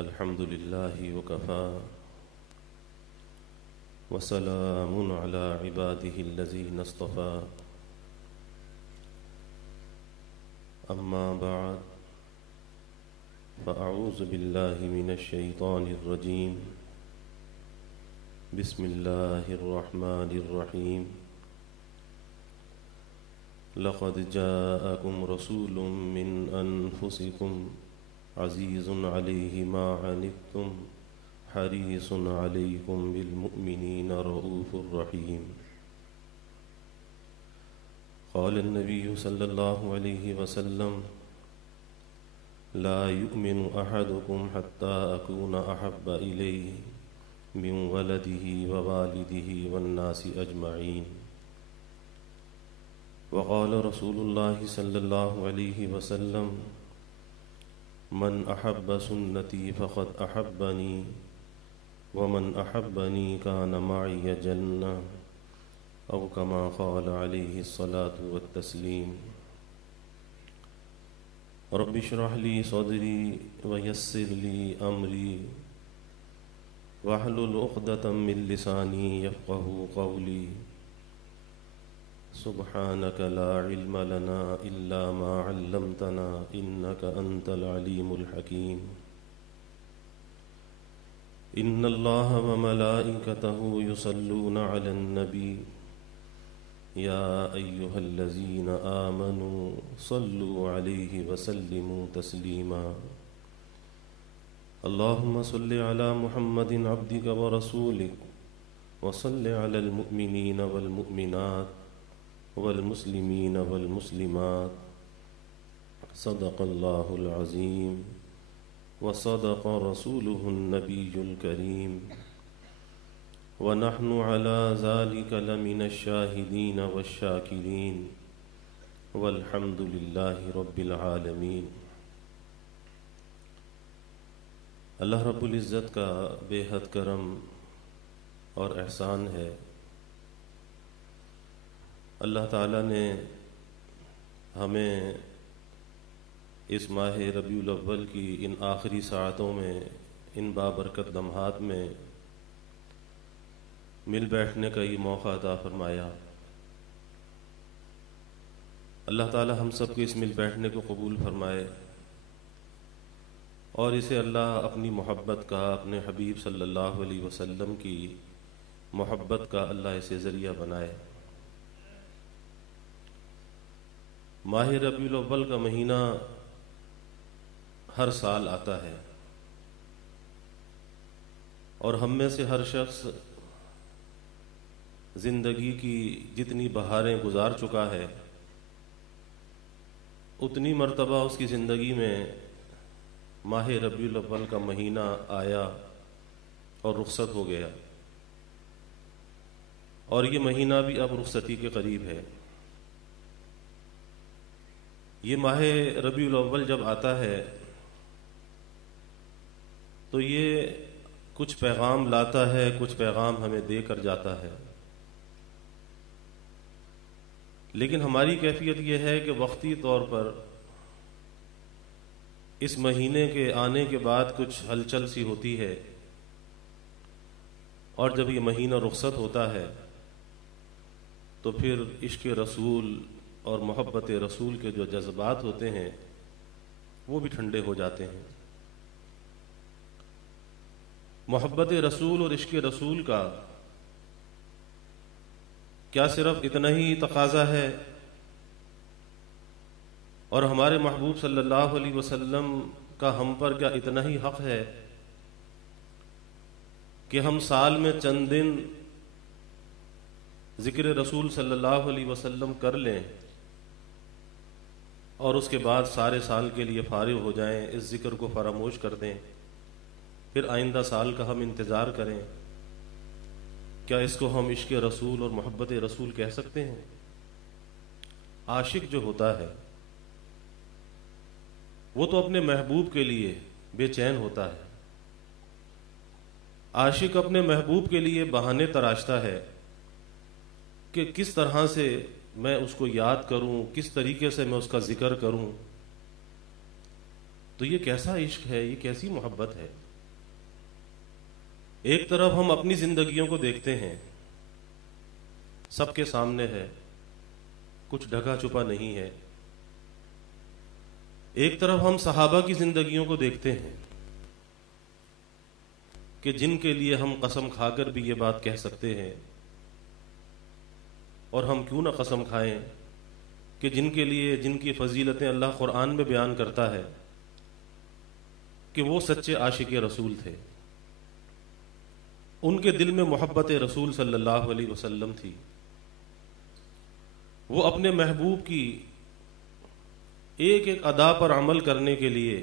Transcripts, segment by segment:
الحمد لله وكفى وسلام على عباده الذين اصطفى أما بعد فأعوذ بالله من الشيطان الرجيم بسم الله الرحمن الرحيم لقد جاءكم رسول من أنفسكم عزيز عليه ما عنتم حريص عليكم بالمؤمنين رؤوف رحيم قال النبي صلى الله عليه وسلم لا يؤمن أحدكم حتى أكون أحب إليه من ولده ووالده والناس أجمعين وقال رسول الله صلى الله عليه وسلم من أحب سنتي فقد أحبني ومن أحبني كان معي جنة أو كما قال عليه الصلاة والتسليم رب اشرح لي صدري ويسر لي أمري واحلل عقدة من لساني يفقهوا قولي سبحانك لا علم لنا إلا ما علمتنا إنك أنت العليم الحكيم إن الله وملائكته يصلون على النبي يا أيها الذين آمنوا صلوا عليه وسلموا تسليما اللهم صل على محمد عبدك ورسولك وصل على المؤمنين والمؤمنات والمسلمين والمسلمات صدق الله العظيم وصدق رسوله النبي الكريم ونحن على ذلك لمن الشاهدين والشاكرين والحمد لله رب العالمين۔ اللہ رب العزت کا بے حد کرم اور احسان ہے، اللہ تعالیٰ نے ہمیں اس ماہ ربیع الاول کی ان آخری ساعتوں میں، ان بابرکت لمحات میں مل بیٹھنے کا یہ موقع عطا فرمایا۔ اللہ تعالیٰ ہم سب کو اس مل بیٹھنے کو قبول فرمائے اور اسے اللہ اپنی محبت کا، اپنے حبیب صلی اللہ علیہ وسلم کی محبت کا اللہ اسے ذریعہ بنائے۔ ماہ ربیع الاول کا مہینہ ہر سال آتا ہے اور ہم میں سے ہر شخص زندگی کی جتنی بہاریں گزار چکا ہے اتنی مرتبہ اس کی زندگی میں ماہ ربیع الاول کا مہینہ آیا اور رخصت ہو گیا، اور یہ مہینہ بھی اب رخصتی کے قریب ہے۔ یہ ماہ ربیع الاول جب آتا ہے تو یہ کچھ پیغام لاتا ہے، کچھ پیغام ہمیں دے کر جاتا ہے، لیکن ہماری کیفیت یہ ہے کہ وقتی طور پر اس مہینے کے آنے کے بعد کچھ ہلچل سی ہوتی ہے، اور جب یہ مہینہ رخصت ہوتا ہے تو پھر عشق رسول اور محبت رسول کے جو جذبات ہوتے ہیں وہ بھی ٹھنڈے ہو جاتے ہیں۔ محبت رسول اور عشق رسول کا کیا صرف اتنا ہی تقاضا ہے، اور ہمارے محبوب صلی اللہ علیہ وسلم کا ہم پر کیا اتنا ہی حق ہے کہ ہم سال میں چند دن ذکر رسول صلی اللہ علیہ وسلم کر لیں اور اس کے بعد سارے سال کے لیے فارغ ہو جائیں، اس ذکر کو فراموش کر دیں، پھر آئندہ سال کا ہم انتظار کریں؟ کیا اس کو ہم عشق رسول اور محبت رسول کہہ سکتے ہیں؟ عاشق جو ہوتا ہے وہ تو اپنے محبوب کے لیے بے چین ہوتا ہے، عاشق اپنے محبوب کے لیے بہانے تراشتا ہے کہ کس طرح سے میں اس کو یاد کروں، کس طریقے سے میں اس کا ذکر کروں۔ تو یہ کیسا عشق ہے، یہ کیسی محبت ہے؟ ایک طرف ہم اپنی زندگیوں کو دیکھتے ہیں، سب کے سامنے ہے، کچھ ڈھکا چھپا نہیں ہے۔ ایک طرف ہم صحابہ کی زندگیوں کو دیکھتے ہیں کہ جن کے لیے ہم قسم کھا کر بھی یہ بات کہہ سکتے ہیں، اور ہم کیوں نہ قسم کھائیں کہ جن کے لیے جن کی فضیلتیں اللہ قرآن میں بیان کرتا ہے کہ وہ سچے عاشق رسول تھے، ان کے دل میں محبت رسول صلی اللہ علیہ وسلم تھی، وہ اپنے محبوب کی ایک ایک ادا پر عمل کرنے کے لیے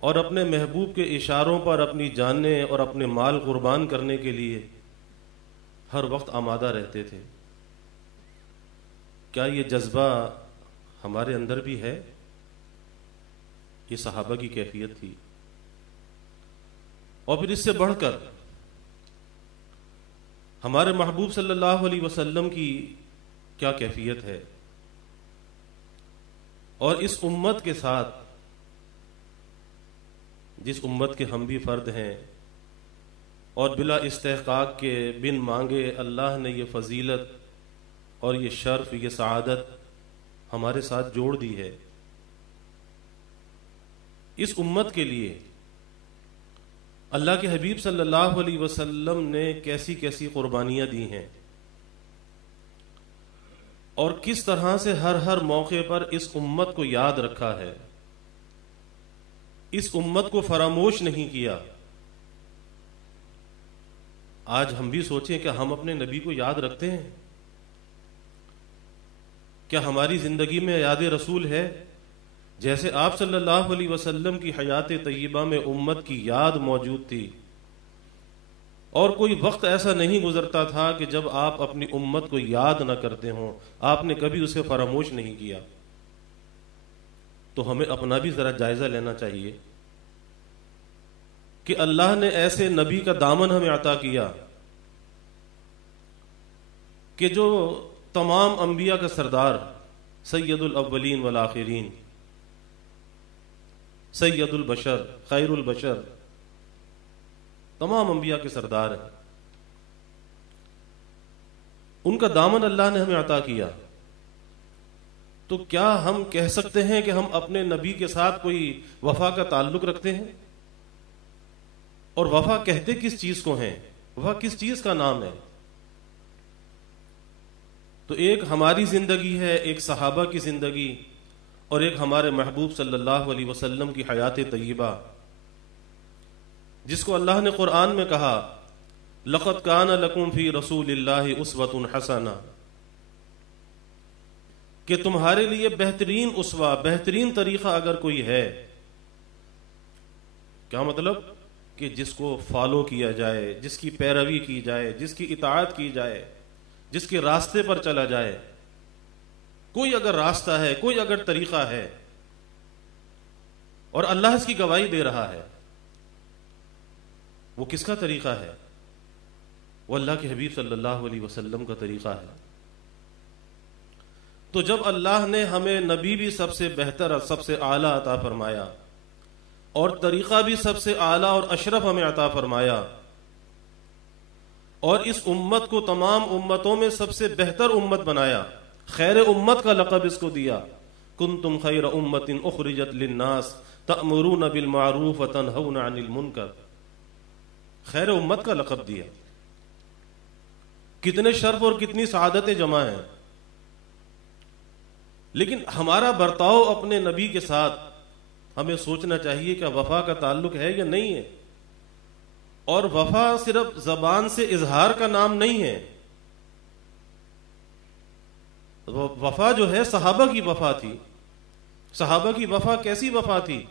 اور اپنے محبوب کے اشاروں پر اپنی جانیں اور اپنے مال قربان کرنے کے لیے ہر وقت آمادہ رہتے تھے۔ کیا یہ جذبہ ہمارے اندر بھی ہے؟ یہ صحابہ کی کیفیت تھی۔ اور پھر اس سے بڑھ کر ہمارے محبوب صلی اللہ علیہ وسلم کی کیا کیفیت ہے، اور اس امت کے ساتھ، جس امت کے ہم بھی فرد ہیں اور بلا استحقاق کے بن مانگے اللہ نے یہ فضیلت اور یہ شرف، یہ سعادت ہمارے ساتھ جوڑ دی ہے، اس امت کے لیے اللہ کے حبیب صلی اللہ علیہ وسلم نے کیسی کیسی قربانیاں دی ہیں، اور کس طرح سے ہر ہر موقع پر اس امت کو یاد رکھا ہے، اس امت کو فراموش نہیں کیا۔ آج ہم بھی سوچیں کہ ہم اپنے نبی کو یاد رکھتے ہیں؟ کیا ہماری زندگی میں یاد رسول ہے؟ جیسے آپ صلی اللہ علیہ وسلم کی حیات طیبہ میں امت کی یاد موجود تھی، اور کوئی وقت ایسا نہیں گزرتا تھا کہ جب آپ اپنی امت کو یاد نہ کرتے ہوں، آپ نے کبھی اسے فراموش نہیں کیا۔ تو ہمیں اپنا بھی ذرا جائزہ لینا چاہیے کہ اللہ نے ایسے نبی کا دامن ہمیں عطا کیا کہ جو تمام انبیاء کا سردار، سید الاولین والآخرین، سید البشر، خیر البشر، تمام انبیاء کے سردار ہیں، ان کا دامن اللہ نے ہمیں عطا کیا۔ تو کیا ہم کہہ سکتے ہیں کہ ہم اپنے نبی کے ساتھ کوئی وفا کا تعلق رکھتے ہیں؟ اور وفا کہتے کس چیز کو ہیں؟ وفا کس چیز کا نام ہے؟ تو ایک ہماری زندگی ہے، ایک صحابہ کی زندگی، اور ایک ہمارے محبوب صلی اللہ علیہ وسلم کی حیات طیبہ، جس کو اللہ نے قرآن میں کہا لَقَدْ كَانَ لَكُمْ فِي رَسُولِ اللَّهِ أُسْوَةٌ حَسَنَةٌ، کہ تمہارے لیے بہترین اسوہ، بہترین طریقہ اگر کوئی ہے، کیا مطلب؟ کہ جس کو فالو کیا جائے، جس کی پیروی کی جائے، جس کی اطاعت کی جائے، جس کے راستے پر چلا جائے۔ کوئی اگر راستہ ہے، کوئی اگر طریقہ ہے، اور اللہ اس کی گواہی دے رہا ہے، وہ کس کا طریقہ ہے؟ وہ اللہ کے حبیب صلی اللہ علیہ وسلم کا طریقہ ہے۔ تو جب اللہ نے ہمیں نبی بھی سب سے بہتر اور سب سے اعلیٰ عطا فرمایا، اور طریقہ بھی سب سے اعلیٰ اور اشرف ہمیں عطا فرمایا، اور اس امت کو تمام امتوں میں سب سے بہتر امت بنایا، خیر امت کا لقب اس کو دیا، کنتم خیر امت اخرجت للناس تأمرون بالمعروف وتنہون عن المنکر، خیر امت کا لقب دیا۔ کتنے شرف اور کتنی سعادتیں جمع ہیں، لیکن ہمارا برتاؤ اپنے نبی کے ساتھ ہمیں سوچنا چاہیے کہ وفا کا تعلق ہے یا نہیں ہے۔ اور وفا صرف زبان سے اظہار کا نام نہیں ہے، وفا جو ہے صحابہ کی وفا تھی۔ صحابہ کی وفا کیسی وفا تھی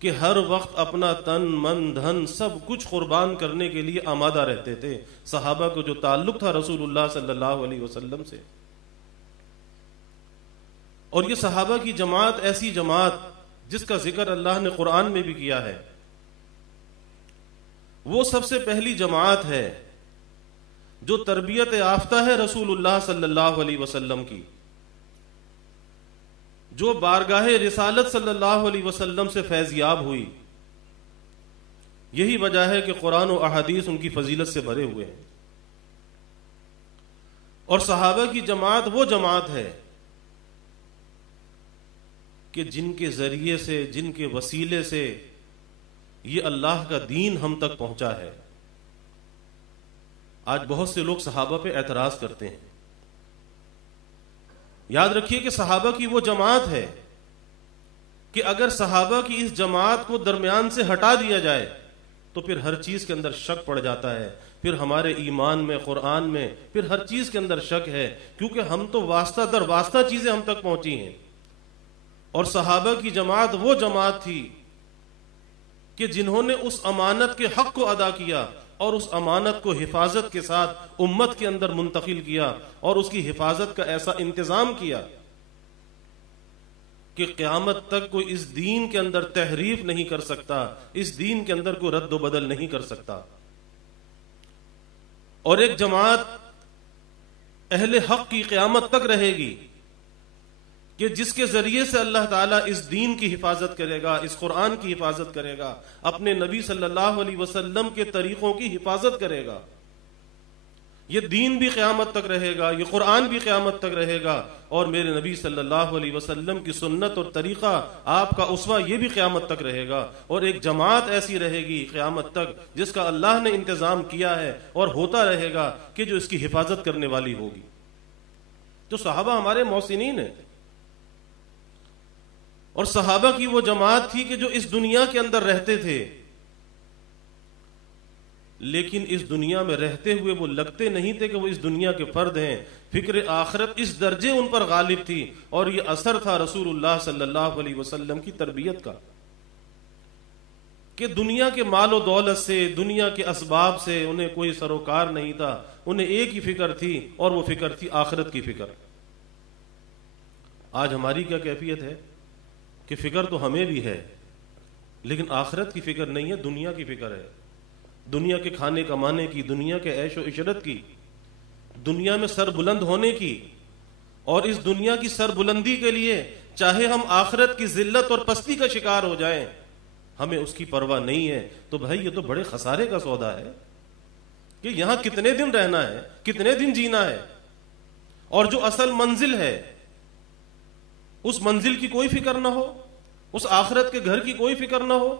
کہ ہر وقت اپنا تن من دھن سب کچھ قربان کرنے کے لیے آمادہ رہتے تھے۔ صحابہ کو جو تعلق تھا رسول اللہ صلی اللہ علیہ وسلم سے، اور یہ صحابہ کی جماعت ایسی جماعت جس کا ذکر اللہ نے قرآن میں بھی کیا ہے، وہ سب سے پہلی جماعت ہے جو تربیت یافتہ ہے رسول اللہ صلی اللہ علیہ وسلم کی، جو بارگاہ رسالت صلی اللہ علیہ وسلم سے فیض یاب ہوئی، یہی وجہ ہے کہ قرآن و احادیث ان کی فضیلت سے بھرے ہوئے ہیں. اور صحابہ کی جماعت وہ جماعت ہے کہ جن کے ذریعے سے، جن کے وسیلے سے یہ اللہ کا دین ہم تک پہنچا ہے. آج بہت سے لوگ صحابہ پہ اعتراض کرتے ہیں. یاد رکھیے کہ صحابہ کی وہ جماعت ہے کہ اگر صحابہ کی اس جماعت کو درمیان سے ہٹا دیا جائے تو پھر ہر چیز کے اندر شک پڑ جاتا ہے، پھر ہمارے ایمان میں، قرآن میں، پھر ہر چیز کے اندر شک ہے، کیونکہ ہم تو واسطہ در واسطہ چیزیں ہم تک پہنچی ہیں. اور صحابہ کی جماعت وہ جماعت تھی کہ جنہوں نے اس امانت کے حق کو ادا کیا اور اس امانت کو حفاظت کے ساتھ امت کے اندر منتقل کیا اور اس کی حفاظت کا ایسا انتظام کیا کہ قیامت تک کوئی اس دین کے اندر تحریف نہیں کر سکتا، اس دین کے اندر کوئی رد و بدل نہیں کر سکتا. اور ایک جماعت اہل حق کی قیامت تک رہے گی کہ جس کے ذریعے سے اللہ تعالیٰ اس دین کی حفاظت کرے گا، اس قرآن کی حفاظت کرے گا، اپنے نبی صلی اللہ علیہ وسلم کے طریقوں کی حفاظت کرے گا. یہ دین بھی قیامت تک رہے گا، یہ قرآن بھی قیامت تک رہے گا، اور میرے نبی صلی اللہ علیہ وسلم کی سنت اور طریقہ، آپ کا اسوہ، یہ بھی قیامت تک رہے گا. اور ایک جماعت ایسی رہے گی قیامت تک جس کا اللہ نے انتظام کیا ہے اور ہوتا رہے گا کہ جو اس کی حفاظت کرنے والی ہوگی. تو صحابہ ہمارے محسنین ہیں، اور صحابہ کی وہ جماعت تھی کہ جو اس دنیا کے اندر رہتے تھے، لیکن اس دنیا میں رہتے ہوئے وہ لگتے نہیں تھے کہ وہ اس دنیا کے فرد ہیں. فکر آخرت اس درجے ان پر غالب تھی، اور یہ اثر تھا رسول اللہ صلی اللہ علیہ وسلم کی تربیت کا کہ دنیا کے مال و دولت سے، دنیا کے اسباب سے انہیں کوئی سروکار نہیں تھا. انہیں ایک ہی فکر تھی، اور وہ فکر تھی آخرت کی فکر. آج ہماری کیا کیفیت ہے کہ فکر تو ہمیں بھی ہے لیکن آخرت کی فکر نہیں ہے، دنیا کی فکر ہے. دنیا کے کھانے کمانے کی، دنیا کے عیش و عشرت کی، دنیا میں سر بلند ہونے کی. اور اس دنیا کی سر بلندی کے لیے چاہے ہم آخرت کی ذلت اور پستی کا شکار ہو جائیں، ہمیں اس کی پرواہ نہیں ہے. تو بھائی یہ تو بڑے خسارے کا سودا ہے کہ یہاں کتنے دن رہنا ہے، کتنے دن جینا ہے، اور جو اصل منزل ہے اس منزل کی کوئی فکر نہ ہو، اس آخرت کے گھر کی کوئی فکر نہ ہو.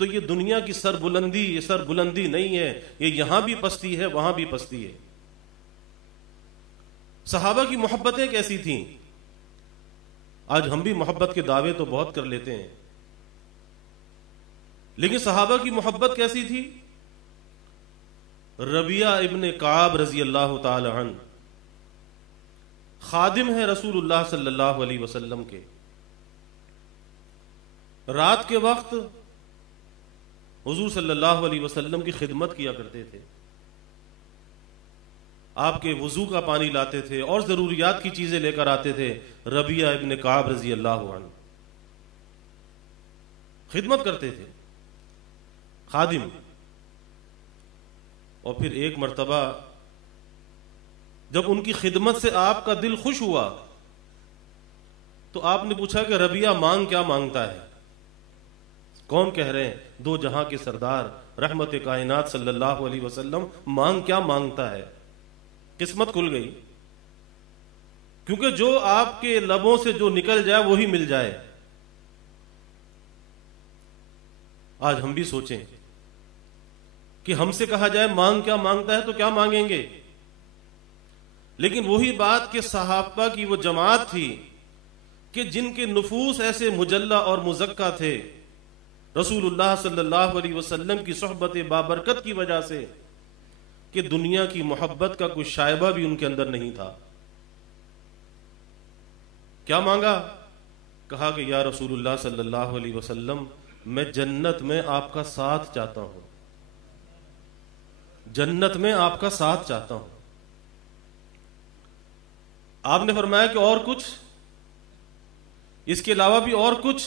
تو یہ دنیا کی سر بلندی، یہ سر بلندی نہیں ہے، یہ یہاں بھی پستی ہے، وہاں بھی پستی ہے. صحابہ کی محبتیں کیسی تھیں؟ آج ہم بھی محبت کے دعوے تو بہت کر لیتے ہیں، لیکن صحابہ کی محبت کیسی تھی؟ ربیعہ ابن کعب رضی اللہ تعالی عنہ خادم ہے رسول اللہ صلی اللہ علیہ وسلم کے. رات کے وقت حضور صلی اللہ علیہ وسلم کی خدمت کیا کرتے تھے، آپ کے وضو کا پانی لاتے تھے اور ضروریات کی چیزیں لے کر آتے تھے. ربیعہ ابن کعب رضی اللہ عنہ خدمت کرتے تھے، خادم. اور پھر ایک مرتبہ جب ان کی خدمت سے آپ کا دل خوش ہوا تو آپ نے پوچھا کہ ربیعہ مانگ کیا مانگتا ہے؟ کون کہہ رہے ہیں؟ دو جہاں کے سردار رحمت کائنات صلی اللہ علیہ وسلم مانگ کیا مانگتا ہے؟ قسمت کھل گئی، کیونکہ جو آپ کے لبوں سے جو نکل جائے وہی مل جائے. آج ہم بھی سوچیں کہ ہم سے کہا جائے مانگ کیا مانگتا ہے تو کیا مانگیں گے؟ لیکن وہی بات کہ صحابہ کی وہ جماعت تھی کہ جن کے نفوس ایسے مجلہ اور مزکہ تھے رسول اللہ صلی اللہ علیہ وسلم کی صحبت بابرکت کی وجہ سے، کہ دنیا کی محبت کا کوئی شائبہ بھی ان کے اندر نہیں تھا. کیا مانگا؟ کہا کہ یا رسول اللہ صلی اللہ علیہ وسلم میں جنت میں آپ کا ساتھ چاہتا ہوں، جنت میں آپ کا ساتھ چاہتا ہوں. آپ نے فرمایا کہ اور کچھ، اس کے علاوہ بھی اور کچھ؟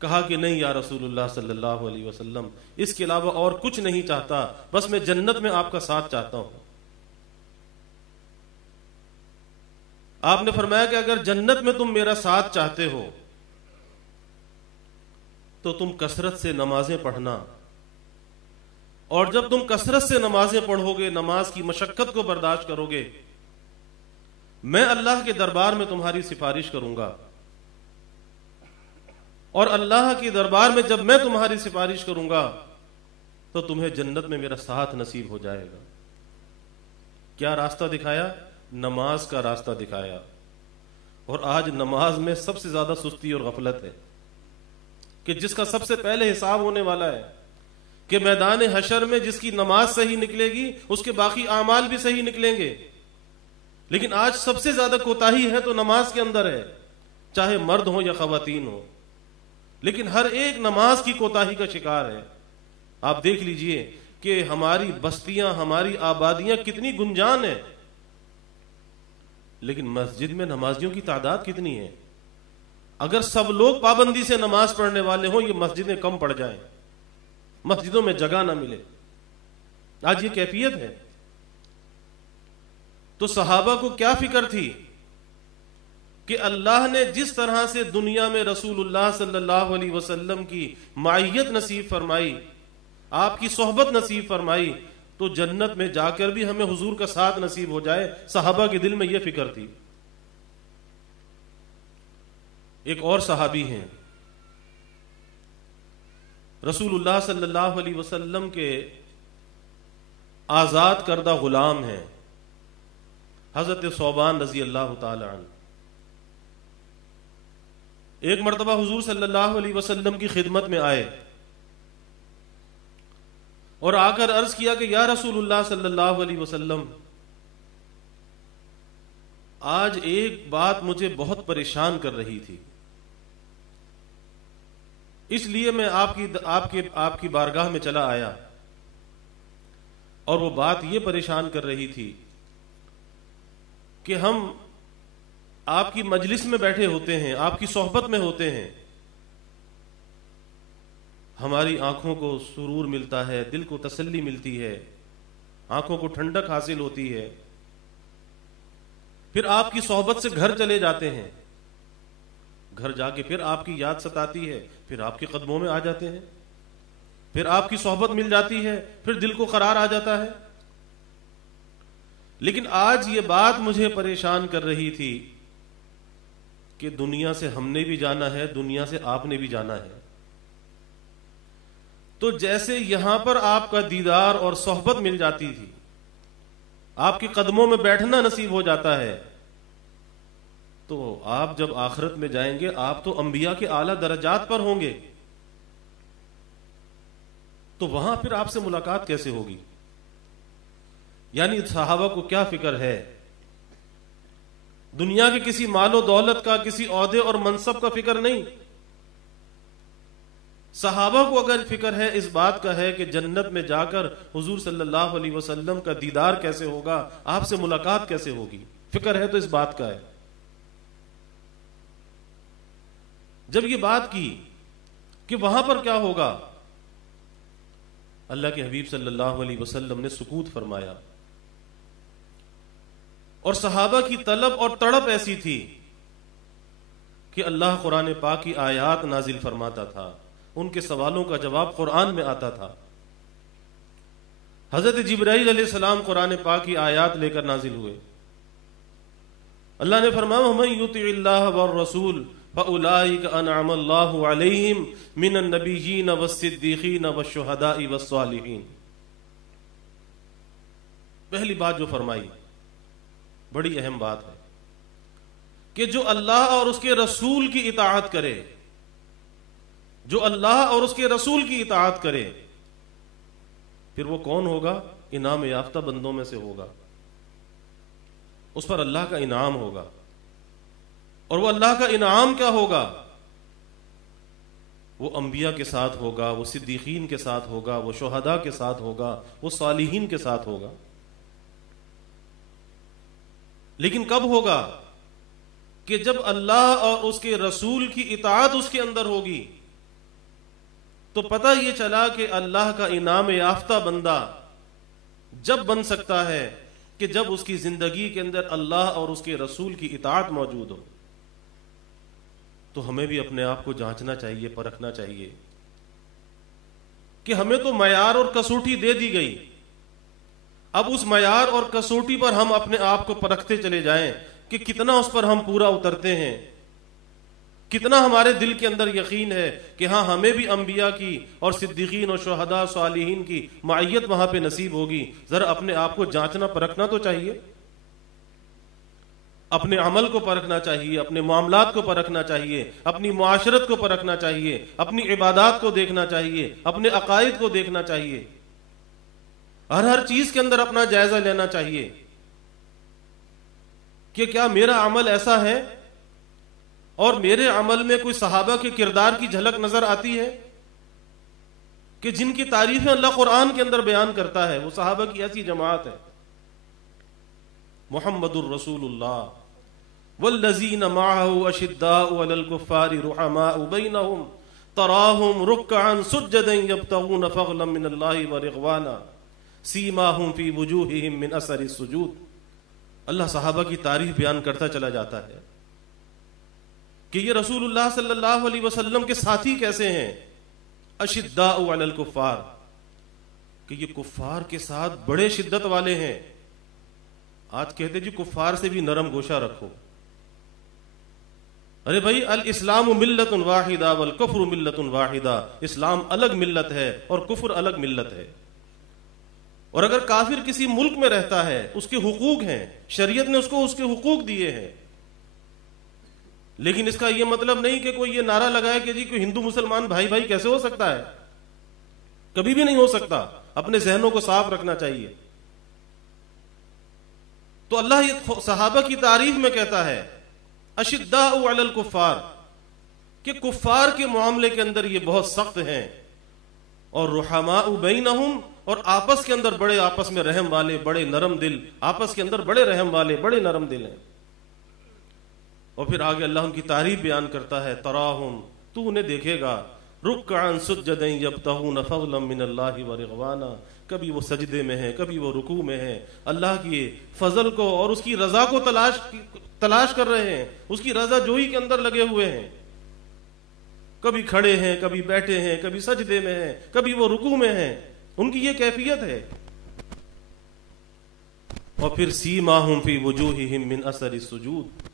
کہا کہ نہیں یا رسول اللہ صلی اللہ علیہ وسلم اس کے علاوہ اور کچھ نہیں چاہتا، بس میں جنت میں آپ کا ساتھ چاہتا ہوں. آپ نے فرمایا کہ اگر جنت میں تم میرا ساتھ چاہتے ہو تو تم کثرت سے نمازیں پڑھنا، اور جب تم کثرت سے نمازیں پڑھو گے، نماز کی مشقت کو برداشت کرو گے، میں اللہ کے دربار میں تمہاری سفارش کروں گا، اور اللہ کے دربار میں جب میں تمہاری سفارش کروں گا تو تمہیں جنت میں میرا ساتھ نصیب ہو جائے گا۔ کیا راستہ دکھایا؟ نماز کا راستہ دکھایا۔ اور آج نماز میں سب سے زیادہ سستی اور غفلت ہے، کہ جس کا سب سے پہلے حساب ہونے والا ہے، کہ میدان حشر میں جس کی نماز صحیح نکلے گی اس کے باقی اعمال بھی صحیح نکلیں گے، لیکن آج سب سے زیادہ کوتاہی ہے تو نماز کے اندر ہے، چاہے مرد ہو یا خواتین ہو، لیکن ہر ایک نماز کی کوتاہی کا شکار ہے۔ آپ دیکھ لیجئے کہ ہماری بستیاں، ہماری آبادیاں کتنی گنجان ہیں، لیکن مسجد میں نمازیوں کی تعداد کتنی ہے؟ اگر سب لوگ پابندی سے نماز پڑھنے والے ہوں، یہ مسجدیں کم پڑ جائیں، مسجدوں میں جگہ نہ ملے۔ آج یہ کیفیت ہے۔ تو صحابہ کو کیا فکر تھی کہ اللہ نے جس طرح سے دنیا میں رسول اللہ صلی اللہ علیہ وسلم کی معیت نصیب فرمائی، آپ کی صحبت نصیب فرمائی، تو جنت میں جا کر بھی ہمیں حضور کا ساتھ نصیب ہو جائے۔ صحابہ کے دل میں یہ فکر تھی۔ ایک اور صحابی ہیں، رسول اللہ صلی اللہ علیہ وسلم کے آزاد کردہ غلام ہیں، حضرت ثوبان رضی اللہ تعالی عنہ۔ ایک مرتبہ حضور صلی اللہ علیہ وسلم کی خدمت میں آئے اور آ کر عرض کیا کہ یا رسول اللہ صلی اللہ علیہ وسلم، آج ایک بات مجھے بہت پریشان کر رہی تھی، اس لیے میں آپ کی بارگاہ میں چلا آیا، اور وہ بات یہ پریشان کر رہی تھی کہ ہم آپ کی مجلس میں بیٹھے ہوتے ہیں، آپ کی صحبت میں ہوتے ہیں، ہماری آنکھوں کو سرور ملتا ہے، دل کو تسلی ملتی ہے، آنکھوں کو ٹھنڈک حاصل ہوتی ہے، پھر آپ کی صحبت سے گھر چلے جاتے ہیں، گھر جا کے پھر آپ کی یاد ستاتی ہے، پھر آپ کے قدموں میں آ جاتے ہیں، پھر آپ کی صحبت مل جاتی ہے، پھر دل کو قرار آ جاتا ہے۔ لیکن آج یہ بات مجھے پریشان کر رہی تھی کہ دنیا سے ہم نے بھی جانا ہے، دنیا سے آپ نے بھی جانا ہے، تو جیسے یہاں پر آپ کا دیدار اور صحبت مل جاتی تھی، آپ کے قدموں میں بیٹھنا نصیب ہو جاتا ہے، تو آپ جب آخرت میں جائیں گے، آپ تو انبیاء کے اعلیٰ درجات پر ہوں گے، تو وہاں پھر آپ سے ملاقات کیسے ہوگی؟ یعنی صحابہ کو کیا فکر ہے؟ دنیا کے کسی مال و دولت کا، کسی عہدے اور منصب کا فکر نہیں۔ صحابہ کو اگر فکر ہے اس بات کا ہے کہ جنت میں جا کر حضور صلی اللہ علیہ وسلم کا دیدار کیسے ہوگا، آپ سے ملاقات کیسے ہوگی، فکر ہے تو اس بات کا ہے۔ جب یہ بات کی کہ وہاں پر کیا ہوگا، اللہ کے حبیب صلی اللہ علیہ وسلم نے سکوت فرمایا، اور صحابہ کی طلب اور تڑپ ایسی تھی کہ اللہ قرآن پاک کی آیات نازل فرماتا تھا، ان کے سوالوں کا جواب قرآن میں آتا تھا۔ حضرت جبرائیل علیہ السلام قرآن پاک کی آیات لے کر نازل ہوئے۔ اللہ نے فرمایا وَمَن يُطِعِ اللَّهَ وَالرَّسُولَ فَأُولَٰئِكَ أَنْعَمَ اللَّهُ عَلَيْهِمْ مِنَ النَّبِيِّينَ وَالصِّدِّيقِينَ وَالشُّهَدَاءِ وَالصَّالِحِينَ۔ پہلی بات جو فرمائی، بڑی اہم بات ہے کہ جو اللہ اور اس کے رسول کی اطاعت کرے، جو اللہ اور اس کے رسول کی اطاعت کرے، پھر وہ کون ہوگا؟ انعام یافتہ بندوں میں سے ہوگا، اس پر اللہ کا انعام ہوگا۔ اور وہ اللہ کا انعام کیا ہوگا؟ وہ انبیاء کے ساتھ ہوگا، وہ صدیقین کے ساتھ ہوگا، وہ شہداء کے ساتھ ہوگا، وہ صالحین کے ساتھ ہوگا۔ لیکن کب ہوگا؟ کہ جب اللہ اور اس کے رسول کی اطاعت اس کے اندر ہوگی، تو پتہ یہ چلا کہ اللہ کا انعام یافتہ بندہ جب بن سکتا ہے کہ جب اس کی زندگی کے اندر اللہ اور اس کے رسول کی اطاعت موجود ہو۔ تو ہمیں بھی اپنے آپ کو جانچنا چاہیے، پرکھنا چاہیے کہ ہمیں تو معیار اور کسوٹی دے دی گئی، اب اس معیار اور کسوٹی پر ہم اپنے آپ کو پرکھتے چلے جائیں کہ کتنا اس پر ہم پورا اترتے ہیں، کتنا ہمارے دل کے اندر یقین ہے کہ ہاں ہمیں بھی انبیاء کی اور صدیقین اور شہداء صالحین کی معیت وہاں پہ نصیب ہوگی۔ ذرا اپنے آپ کو جانچنا پرکھنا تو چاہیے، اپنے عمل کو پرکھنا چاہیے، اپنے معاملات کو پرکھنا چاہیے، اپنی معاشرت کو پرکھنا چاہیے، اپنی عبادات کو دیکھنا چاہیے، اپنے عقائد کو دیکھنا چاہیے، ہر چیز کے اندر اپنا جائزہ لینا چاہیے کہ کیا میرا عمل ایسا ہے اور میرے عمل میں کوئی صحابہ کے کردار کی جھلک نظر آتی ہے کہ جن کی تعریفیں اللہ قرآن کے اندر بیان کرتا ہے، وہ صحابہ کی ایسی جماعت ہے۔ محمد الرسول اللہ والذین معه اشداء علی الکفار رحماء بینہم تراہم رکعا سجدا یبتغون فضلا من اللہ ورضوانا سیماہم فی وجوہہم من اثر السجود۔ اللہ صحابہ کی تعریف بیان کرتا چلا جاتا ہے کہ یہ رسول اللہ صلی اللہ علیہ وسلم کے ساتھی کیسے ہیں، اشداء علی الکفار، کہ یہ کفار کے ساتھ بڑے شدت والے ہیں۔ آج کہتے جی کفار سے بھی نرم گوشہ رکھو، ارے بھائی الاسلام ملت واحدہ والکفر ملت واحدہ، اسلام الگ ملت ہے اور کفر الگ ملت ہے۔ اور اگر کافر کسی ملک میں رہتا ہے اس کے حقوق ہیں، شریعت نے اس کو اس کے حقوق دیے ہیں، لیکن اس کا یہ مطلب نہیں کہ کوئی یہ نعرہ لگائے کہ جی کوئی ہندو مسلمان بھائی بھائی کیسے ہو سکتا ہے، کبھی بھی نہیں ہو سکتا۔ اپنے ذہنوں کو صاف رکھنا چاہیے۔ تو اللہ یہ صحابہ کی تعریف میں کہتا ہے اشداء علی الکفار، کہ کفار کے معاملے کے اندر یہ بہت سخت ہیں، اور رحماء بینہم، اور آپس کے اندر بڑے آپس میں رحم والے، بڑے نرم دل، آپس کے اندر بڑے رحم والے، بڑے نرم دل ہیں۔ اور پھر آگے اللہ ان کی تعریف بیان کرتا ہے تراہم، تو انہیں دیکھے گا رکعا سجدا یبتغون فضلا من اللہ ورضوانا، کبھی وہ سجدے میں ہیں، کبھی وہ رکوع میں ہیں، اللہ کی فضل کو اور اس کی رضا کو تلاش کر رہے ہیں، اس کی رضا جوئی کے اندر لگے ہوئے ہیں، کبھی کھڑے ہیں، کبھی بیٹھے ہیں، کبھی سجدے میں ہیں، کبھی وہ رکوع میں ہیں، ان کی یہ کیفیت ہے۔ اور پھر سیماہم فی وجوہہم من اثر السجود،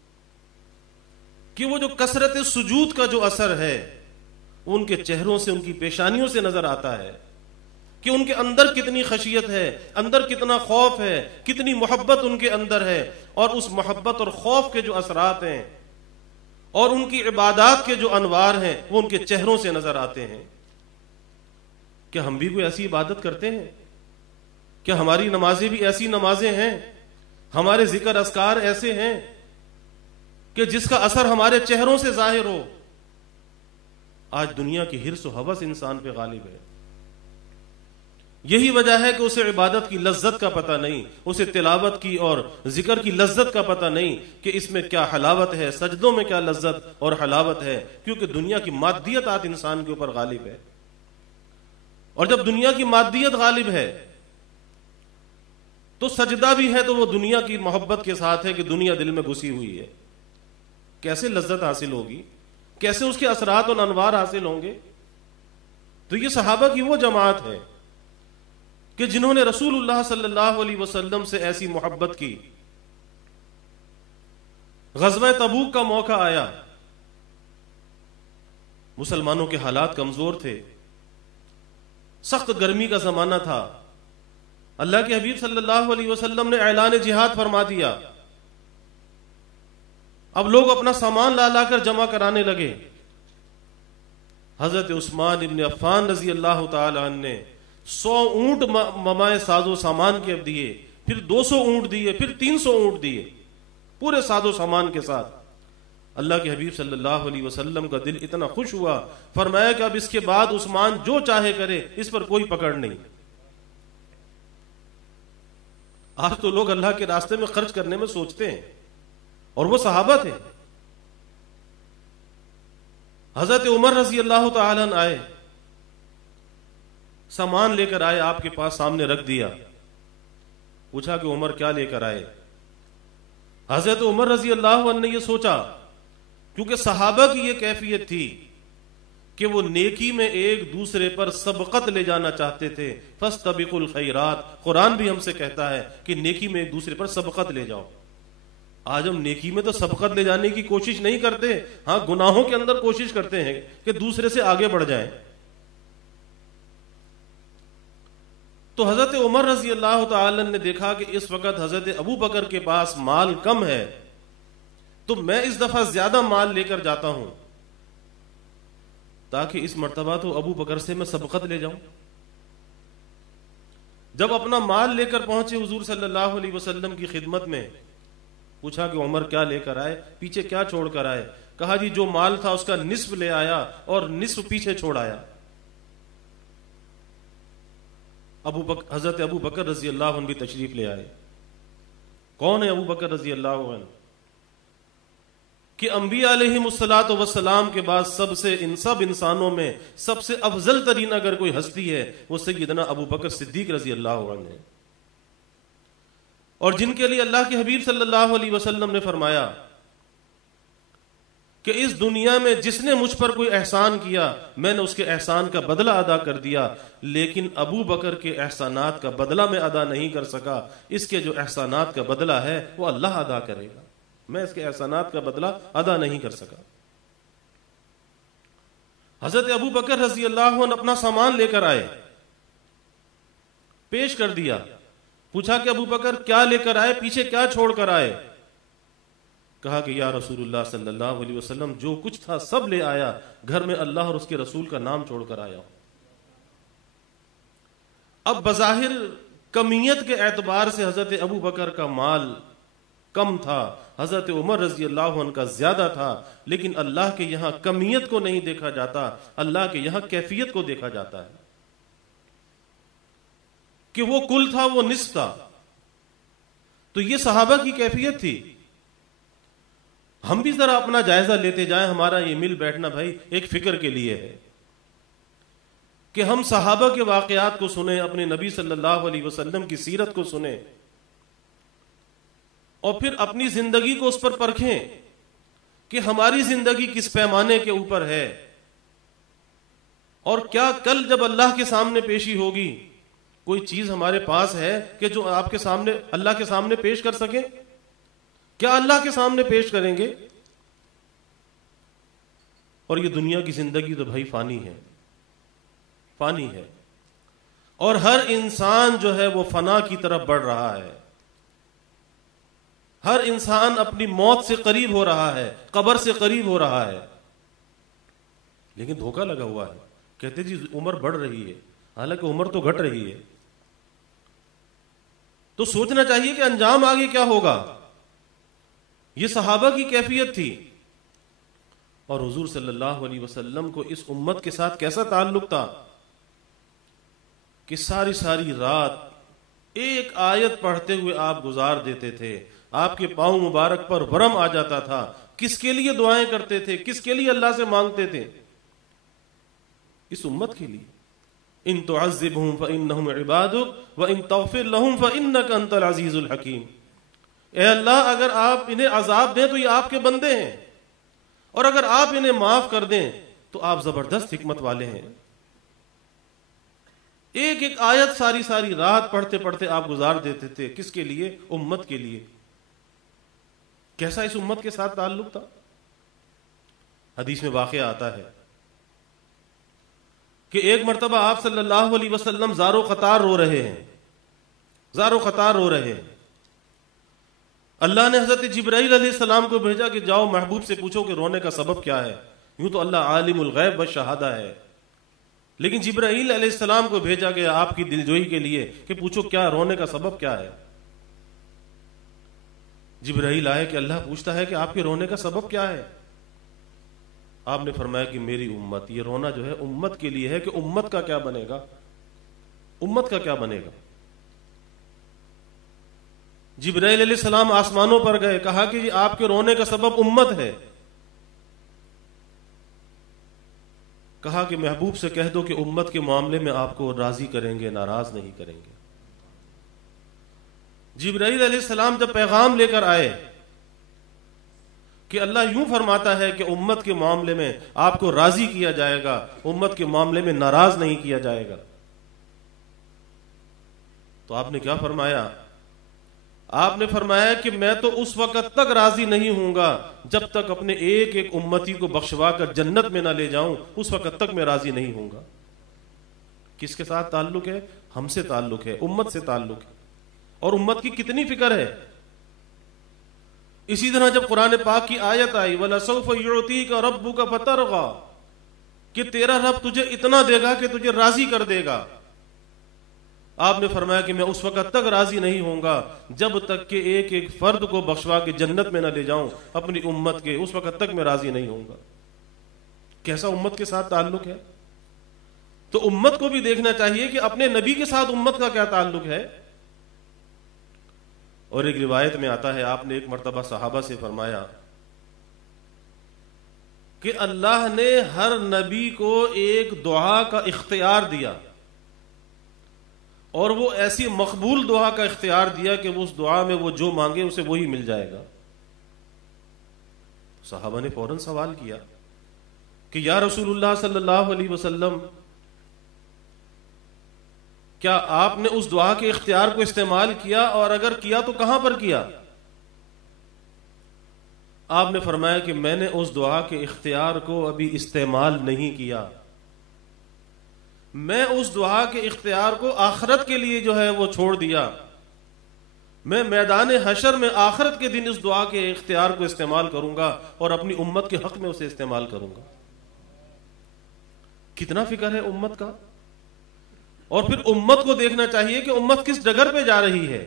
کہ وہ جو کثرت سجود کا جو اثر ہے ان کے چہروں سے، ان کی پیشانیوں سے نظر آتا ہے کہ ان کے اندر کتنی خشیت ہے، اندر کتنا خوف ہے، کتنی محبت ان کے اندر ہے، اور اس محبت اور خوف کے جو اثرات ہیں اور ان کی عبادات کے جو انوار ہیں وہ ان کے چہروں سے نظر آتے ہیں۔ کیا ہم بھی کوئی ایسی عبادت کرتے ہیں؟ کیا ہماری نمازیں بھی ایسی نمازیں ہیں؟ ہمارے ذکر اذکار ایسے ہیں کہ جس کا اثر ہمارے چہروں سے ظاہر ہو؟ آج دنیا کی حرص و ہوس انسان پہ غالب ہے۔ یہی وجہ ہے کہ اسے عبادت کی لذت کا پتہ نہیں، اسے تلاوت کی اور ذکر کی لذت کا پتہ نہیں کہ اس میں کیا حلاوت ہے، سجدوں میں کیا لذت اور حلاوت ہے، کیونکہ دنیا کی مادیت آج انسان کے اوپر غالب ہے۔ اور جب دنیا کی مادیت غالب ہے تو سجدہ بھی ہے تو وہ دنیا کی محبت کے ساتھ ہے کہ دنیا دل میں گھسی ہوئی ہے۔ کیسے لذت حاصل ہوگی، کیسے اس کے اثرات اور انوار حاصل ہوں گے؟ تو یہ صحابہ کی وہ جماعت ہے کہ جنہوں نے رسول اللہ صلی اللہ علیہ وسلم سے ایسی محبت کی۔ غزوہ تبوک کا موقع آیا، مسلمانوں کے حالات کمزور تھے، سخت گرمی کا زمانہ تھا، اللہ کے حبیب صلی اللہ علیہ وسلم نے اعلان جہاد فرما دیا۔ اب لوگ اپنا سامان لا کر جمع کرانے لگے۔ حضرت عثمان ابن عفان رضی اللہ تعالی عنہ نے 100 اونٹ ممائے ساز و سامان کے دیے، پھر 200 اونٹ دیے، پھر 300 اونٹ دیے، پورے ساز و سامان کے ساتھ۔ اللہ کے حبیب صلی اللہ علیہ وسلم کا دل اتنا خوش ہوا، فرمایا کہ اب اس کے بعد عثمان جو چاہے کرے، اس پر کوئی پکڑ نہیں۔ آج تو لوگ اللہ کے راستے میں خرچ کرنے میں سوچتے ہیں، اور وہ صحابہ تھے۔ حضرت عمر رضی اللہ تعالیٰ عنہ آئے، سامان لے کر آئے، آپ کے پاس سامنے رکھ دیا، پوچھا کہ عمر کیا لے کر آئے؟ حضرت عمر رضی اللہ عنہ نے یہ سوچا، کیونکہ صحابہ کی یہ کیفیت تھی کہ وہ نیکی میں ایک دوسرے پر سبقت لے جانا چاہتے تھے. فاستبقوا الخیرات، قرآن بھی ہم سے کہتا ہے کہ نیکی میں ایک دوسرے پر سبقت لے جاؤ. آج ہم نیکی میں تو سبقت لے جانے کی کوشش نہیں کرتے، ہاں گناہوں کے اندر کوشش کرتے ہیں کہ دوسرے سے آگے بڑھ جائیں. تو حضرت عمر رضی اللہ تعالی نے دیکھا کہ اس وقت حضرت ابو بکر کے پاس مال کم ہے، تو میں اس دفعہ زیادہ مال لے کر جاتا ہوں تاکہ اس مرتبہ تو ابو بکر سے میں سبقت لے جاؤں. جب اپنا مال لے کر پہنچے حضور صلی اللہ علیہ وسلم کی خدمت میں، پوچھا کہ عمر کیا لے کر آئے، پیچھے کیا چھوڑ کر آئے؟ کہا جی جو مال تھا اس کا نصف لے آیا اور نصف پیچھے چھوڑ آیا. حضرت ابو بکر رضی اللہ عنہ بھی تشریف لے آئے. کون ہے ابو بکر رضی اللہ عنہ؟ کہ انبیاء علیہم الصلوۃ والسلام کے بعد سب انسانوں میں سب سے افضل ترین اگر کوئی ہستی ہے وہ سیدنا ابو بکر صدیق رضی اللہ عنہ ہے، اور جن کے لیے اللہ کے حبیب صلی اللہ علیہ وسلم نے فرمایا کہ اس دنیا میں جس نے مجھ پر کوئی احسان کیا میں نے اس کے احسان کا بدلہ ادا کر دیا، لیکن ابو بکر کے احسانات کا بدلہ میں ادا نہیں کر سکا، اس کے جو احسانات کا بدلہ ہے وہ اللہ ادا کرے گا، میں اس کے احسانات کا بدلہ ادا نہیں کر سکا. حضرت ابو بکر رضی اللہ عنہ اپنا سامان لے کر آئے، پیش کر دیا. پوچھا کہ ابو بکر کیا لے کر آئے، پیچھے کیا چھوڑ کر آئے؟ کہا کہ یا رسول اللہ صلی اللہ علیہ وسلم جو کچھ تھا سب لے آیا، گھر میں اللہ اور اس کے رسول کا نام چھوڑ کر آیا. اب بظاہر کمیت کے اعتبار سے حضرت ابو بکر کا مال کم تھا، حضرت عمر رضی اللہ عنہ کا زیادہ تھا، لیکن اللہ کے یہاں کمیت کو نہیں دیکھا جاتا، اللہ کے یہاں کیفیت کو دیکھا جاتا ہے کہ وہ کل تھا وہ نصف تھا. تو یہ صحابہ کی کیفیت تھی. ہم بھی ذرا اپنا جائزہ لیتے جائیں. ہمارا یہ مل بیٹھنا بھائی ایک فکر کے لیے ہے کہ ہم صحابہ کے واقعات کو سنیں، اپنے نبی صلی اللہ علیہ وسلم کی سیرت کو سنیں، اور پھر اپنی زندگی کو اس پر پرکھیں کہ ہماری زندگی کس پیمانے کے اوپر ہے، اور کیا کل جب اللہ کے سامنے پیشی ہوگی کوئی چیز ہمارے پاس ہے کہ جو آپ کے سامنے اللہ کے سامنے پیش کر سکیں؟ کیا اللہ کے سامنے پیش کریں گے؟ اور یہ دنیا کی زندگی تو بھائی فانی ہے، فانی ہے، اور ہر انسان جو ہے وہ فنا کی طرف بڑھ رہا ہے. ہر انسان اپنی موت سے قریب ہو رہا ہے، قبر سے قریب ہو رہا ہے، لیکن دھوکہ لگا ہوا ہے. کہتے جی عمر بڑھ رہی ہے، حالانکہ عمر تو گھٹ رہی ہے. تو سوچنا چاہیے کہ انجام آگے کیا ہوگا. یہ صحابہ کی کیفیت تھی، اور حضور صلی اللہ علیہ وسلم کو اس امت کے ساتھ کیسا تعلق تھا کہ ساری ساری رات ایک آیت پڑھتے ہوئے آپ گزار دیتے تھے. آپ کے پاؤں مبارک پر ورم آ جاتا تھا. کس کے لیے دعائیں کرتے تھے، کس کے لیے اللہ سے مانگتے تھے؟ اس امت کے لیے. ان تعذبهم فانهم عبادك وان تغفر لهم فانك انت العزیز الحکیم. اے اللہ اگر آپ انہیں عذاب دیں تو یہ آپ کے بندے ہیں، اور اگر آپ انہیں معاف کر دیں تو آپ زبردست حکمت والے ہیں. ایک ایک آیت ساری ساری رات پڑھتے پڑھتے آپ گزار دیتے تھے. کس کے لیے؟ امت کے لیے. کیسا اس امت کے ساتھ تعلق تھا؟ حدیث میں واقعہ آتا ہے کہ ایک مرتبہ آپ صلی اللہ علیہ وسلم زار و قطار رو رہے ہیں، زار و قطار رو رہے ہیں. اللہ نے حضرت جبرائیل علیہ السلام کو بھیجا کہ جاؤ محبوب سے پوچھو کہ رونے کا سبب کیا ہے. یوں تو اللہ عالم الغیب والشہادہ ہے، لیکن جبرائیل علیہ السلام کو بھیجا گیا آپ کی دلجوئی کے لیے کہ پوچھو کیا رونے کا سبب کیا ہے. جبرائیل آئے کہ اللہ پوچھتا ہے کہ آپ کے رونے کا سبب کیا ہے. آپ نے فرمایا کہ میری امت، یہ رونا جو ہے امت کے لیے ہے کہ امت کا کیا بنے گا، امت کا کیا بنے گا. جبرائیل علیہ السلام آسمانوں پر گئے، کہا کہ آپ کے رونے کا سبب امت ہے. کہا کہ محبوب سے کہہ دو کہ امت کے معاملے میں آپ کو راضی کریں گے، ناراض نہیں کریں گے. جبرائیل علیہ السلام جب پیغام لے کر آئے کہ اللہ یوں فرماتا ہے کہ امت کے معاملے میں آپ کو راضی کیا جائے گا، امت کے معاملے میں ناراض نہیں کیا جائے گا. تو آپ نے کیا فرمایا؟ آپ نے فرمایا کہ میں تو اس وقت تک راضی نہیں ہوں گا جب تک اپنے ایک ایک امتی کو بخشوا کر جنت میں نہ لے جاؤں، اس وقت تک میں راضی نہیں ہوں گا. کس کے ساتھ تعلق ہے؟ ہم سے تعلق ہے، امت سے تعلق ہے. اور امت کی کتنی فکر ہے. اسی طرح جب قرآن پاک کی آیت آئی وَلَسَوْفَ يُعْطِيكَ رَبُّكَ فَتَرْضَىٰ، کہ تیرا رب تجھے اتنا دے گا کہ تجھے راضی کر دے گا، آپ نے فرمایا کہ میں اس وقت تک راضی نہیں ہوں گا جب تک کہ ایک ایک فرد کو بخشوا کے جنت میں نہ لے جاؤں اپنی امت کے، اس وقت تک میں راضی نہیں ہوں گا. کیسا امت کے ساتھ تعلق ہے. تو امت کو بھی دیکھنا چاہیے کہ اپنے نبی کے ساتھ امت کا کیا تعلق ہے. اور ایک روایت میں آتا ہے آپ نے ایک مرتبہ صحابہ سے فرمایا کہ اللہ نے ہر نبی کو ایک دعا کا اختیار دیا، اور وہ ایسی مقبول دعا کا اختیار دیا کہ اس دعا میں وہ جو مانگے اسے وہی مل جائے گا. صحابہ نے فوراً سوال کیا کہ یا رسول اللہ صلی اللہ علیہ وسلم، کیا آپ نے اس دعا کے اختیار کو استعمال کیا، اور اگر کیا تو کہاں پر کیا؟ آپ نے فرمایا کہ میں نے اس دعا کے اختیار کو ابھی استعمال نہیں کیا، میں اس دعا کے اختیار کو آخرت کے لیے جو ہے وہ چھوڑ دیا. میں میدان حشر میں آخرت کے دن اس دعا کے اختیار کو استعمال کروں گا اور اپنی امت کے حق میں اسے استعمال کروں گا. کتنا فکر ہے امت کا. اور پھر امت کو دیکھنا چاہیے کہ امت کس ڈگر پہ جا رہی ہے.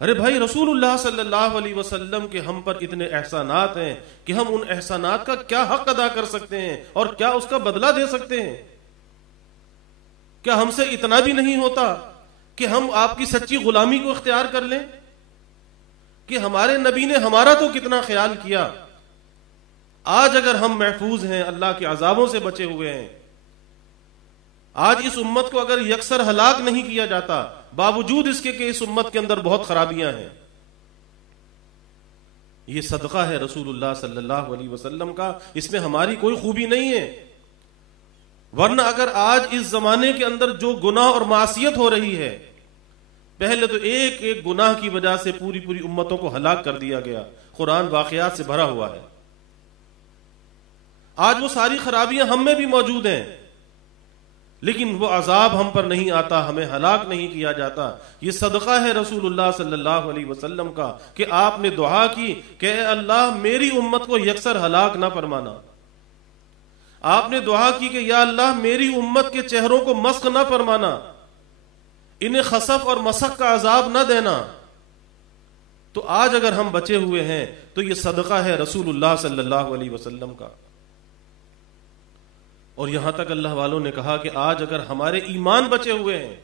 ارے بھائی، رسول اللہ صلی اللہ علیہ وسلم کے ہم پر اتنے احسانات ہیں کہ ہم ان احسانات کا کیا حق ادا کر سکتے ہیں اور کیا اس کا بدلہ دے سکتے ہیں. کیا ہم سے اتنا بھی نہیں ہوتا کہ ہم آپ کی سچی غلامی کو اختیار کر لیں کہ ہمارے نبی نے ہمارا تو کتنا خیال کیا. آج اگر ہم محفوظ ہیں، اللہ کے عذابوں سے بچے ہوئے ہیں، آج اس امت کو اگر یکسر ہلاک نہیں کیا جاتا باوجود اس کے کہ اس امت کے اندر بہت خرابیاں ہیں، یہ صدقہ ہے رسول اللہ صلی اللہ علیہ وسلم کا، اس میں ہماری کوئی خوبی نہیں ہے. ورنہ اگر آج اس زمانے کے اندر جو گناہ اور معصیت ہو رہی ہے، پہلے تو ایک ایک گناہ کی وجہ سے پوری پوری امتوں کو ہلاک کر دیا گیا. قرآن واقعات سے بھرا ہوا ہے. آج وہ ساری خرابیاں ہم میں بھی موجود ہیں، لیکن وہ عذاب ہم پر نہیں آتا، ہمیں ہلاک نہیں کیا جاتا. یہ صدقہ ہے رسول اللہ صلی اللہ علیہ وسلم کا کہ آپ نے دعا کی کہ اے اللہ میری امت کو یکسر ہلاک نہ فرمانا. آپ نے دعا کی کہ یا اللہ میری امت کے چہروں کو مسخ نہ فرمانا، انہیں خسف اور مسخ کا عذاب نہ دینا. تو آج اگر ہم بچے ہوئے ہیں تو یہ صدقہ ہے رسول اللہ صلی اللہ علیہ وسلم کا. اور یہاں تک اللہ والوں نے کہا کہ آج اگر ہمارے ایمان بچے ہوئے ہیں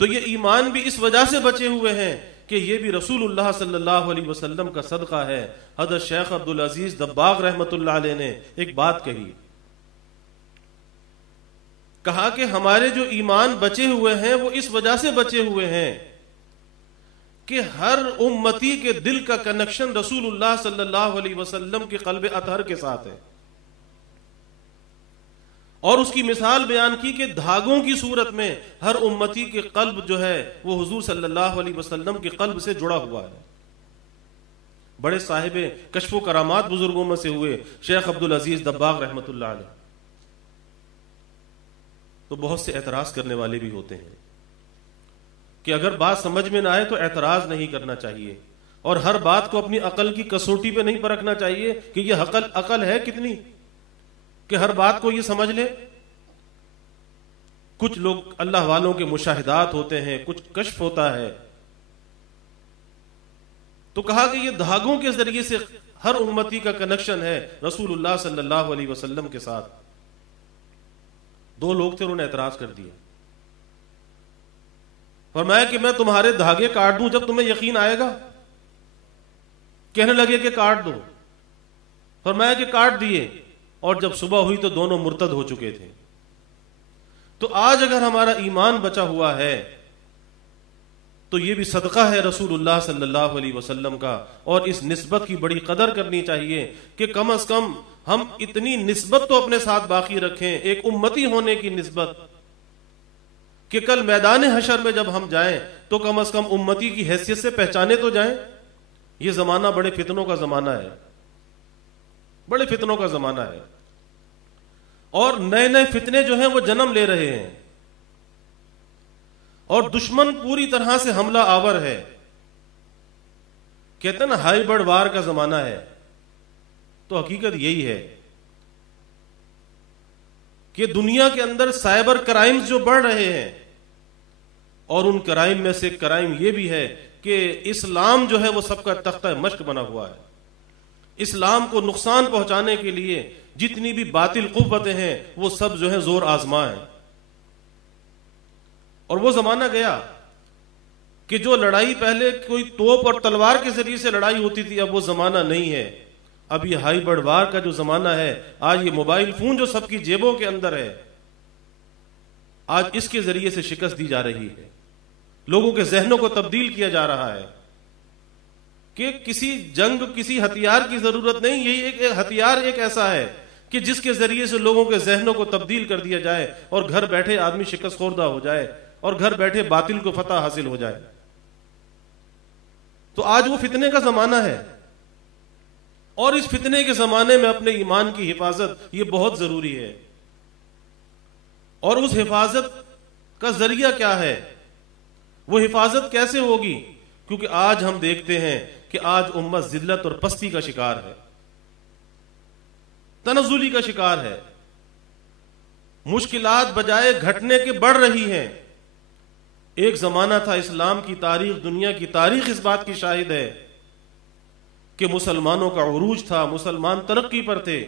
تو یہ ایمان بھی اس وجہ سے بچے ہوئے ہیں کہ یہ بھی رسول اللہ صلی اللہ علیہ وسلم کا صدقہ ہے. حضرت شیخ عبدالعزیز دباغ رحمۃ اللہ علیہ نے ایک بات کہی، کہا کہ ہمارے جو ایمان بچے ہوئے ہیں وہ اس وجہ سے بچے ہوئے ہیں کہ ہر امتی کے دل کا کنیکشن رسول اللہ صلی اللہ علیہ وسلم کے قلب اطہر کے ساتھ ہے. اور اس کی مثال بیان کی کہ دھاگوں کی صورت میں ہر امتی کے قلب جو ہے وہ حضور صلی اللہ علیہ وسلم کے قلب سے جڑا ہوا ہے. بڑے صاحب کشف و کرامات بزرگوں میں سے ہوئے شیخ عبدالعزیز دباغ رحمۃ اللہ علیہ. تو بہت سے اعتراض کرنے والے بھی ہوتے ہیں کہ اگر بات سمجھ میں نہ آئے تو اعتراض نہیں کرنا چاہیے، اور ہر بات کو اپنی عقل کی کسوٹی پہ نہیں پرکھنا چاہیے کہ یہ عقل ہے کتنی کہ ہر بات کو یہ سمجھ لے. کچھ لوگ اللہ والوں کے مشاہدات ہوتے ہیں، کچھ کشف ہوتا ہے. تو کہا کہ یہ دھاگوں کے ذریعے سے ہر امتی کا کنیکشن ہے رسول اللہ صلی اللہ علیہ وسلم کے ساتھ. دو لوگ تھے، انہوں نے اعتراض کر دیا. فرمایا کہ میں تمہارے دھاگے کاٹ دوں جب تمہیں یقین آئے گا. کہنے لگے کہ کاٹ دو. فرمایا کہ کاٹ دیے، اور جب صبح ہوئی تو دونوں مرتد ہو چکے تھے. تو آج اگر ہمارا ایمان بچا ہوا ہے تو یہ بھی صدقہ ہے رسول اللہ صلی اللہ علیہ وسلم کا، اور اس نسبت کی بڑی قدر کرنی چاہیے کہ کم از کم ہم اتنی نسبت تو اپنے ساتھ باقی رکھیں، ایک امتی ہونے کی نسبت، کہ کل میدان حشر میں جب ہم جائیں تو کم از کم امتی کی حیثیت سے پہچانے تو جائیں۔ یہ زمانہ بڑے فتنوں کا زمانہ ہے، بڑے فتنوں کا زمانہ ہے، اور نئے نئے فتنے جو ہیں وہ جنم لے رہے ہیں، اور دشمن پوری طرح سے حملہ آور ہے۔ کہتے ہیں نا ہائیبرڈ وار کا زمانہ ہے، تو حقیقت یہی ہے کہ دنیا کے اندر سائبر کرائمز جو بڑھ رہے ہیں، اور ان کرائم میں سے ایک کرائم یہ بھی ہے کہ اسلام جو ہے وہ سب کا تختہ مشق بنا ہوا ہے۔ اسلام کو نقصان پہنچانے کے لیے جتنی بھی باطل قوتیں ہیں وہ سب جو ہے زور آزما ہیں، اور وہ زمانہ گیا کہ جو لڑائی پہلے کوئی توپ اور تلوار کے ذریعے سے لڑائی ہوتی تھی، اب وہ زمانہ نہیں ہے۔ اب یہ ہائیبرڈ وار کا جو زمانہ ہے، آج یہ موبائل فون جو سب کی جیبوں کے اندر ہے، آج اس کے ذریعے سے شکست دی جا رہی ہے، لوگوں کے ذہنوں کو تبدیل کیا جا رہا ہے کہ کسی جنگ کسی ہتھیار کی ضرورت نہیں، یہی ایک ہتھیار ایک ایسا ہے کہ جس کے ذریعے سے لوگوں کے ذہنوں کو تبدیل کر دیا جائے، اور گھر بیٹھے آدمی شکست خوردہ ہو جائے، اور گھر بیٹھے باطل کو فتح حاصل ہو جائے۔ تو آج وہ فتنے کا زمانہ ہے، اور اس فتنے کے زمانے میں اپنے ایمان کی حفاظت یہ بہت ضروری ہے۔ اور اس حفاظت کا ذریعہ کیا ہے؟ وہ حفاظت کیسے ہوگی؟ کیونکہ آج ہم دیکھتے ہیں کہ آج امت ذلت اور پستی کا شکار ہے، تنزلی کا شکار ہے، مشکلات بجائے گھٹنے کے بڑھ رہی ہیں۔ ایک زمانہ تھا، اسلام کی تاریخ، دنیا کی تاریخ اس بات کی شاہد ہے کہ مسلمانوں کا عروج تھا، مسلمان ترقی پر تھے،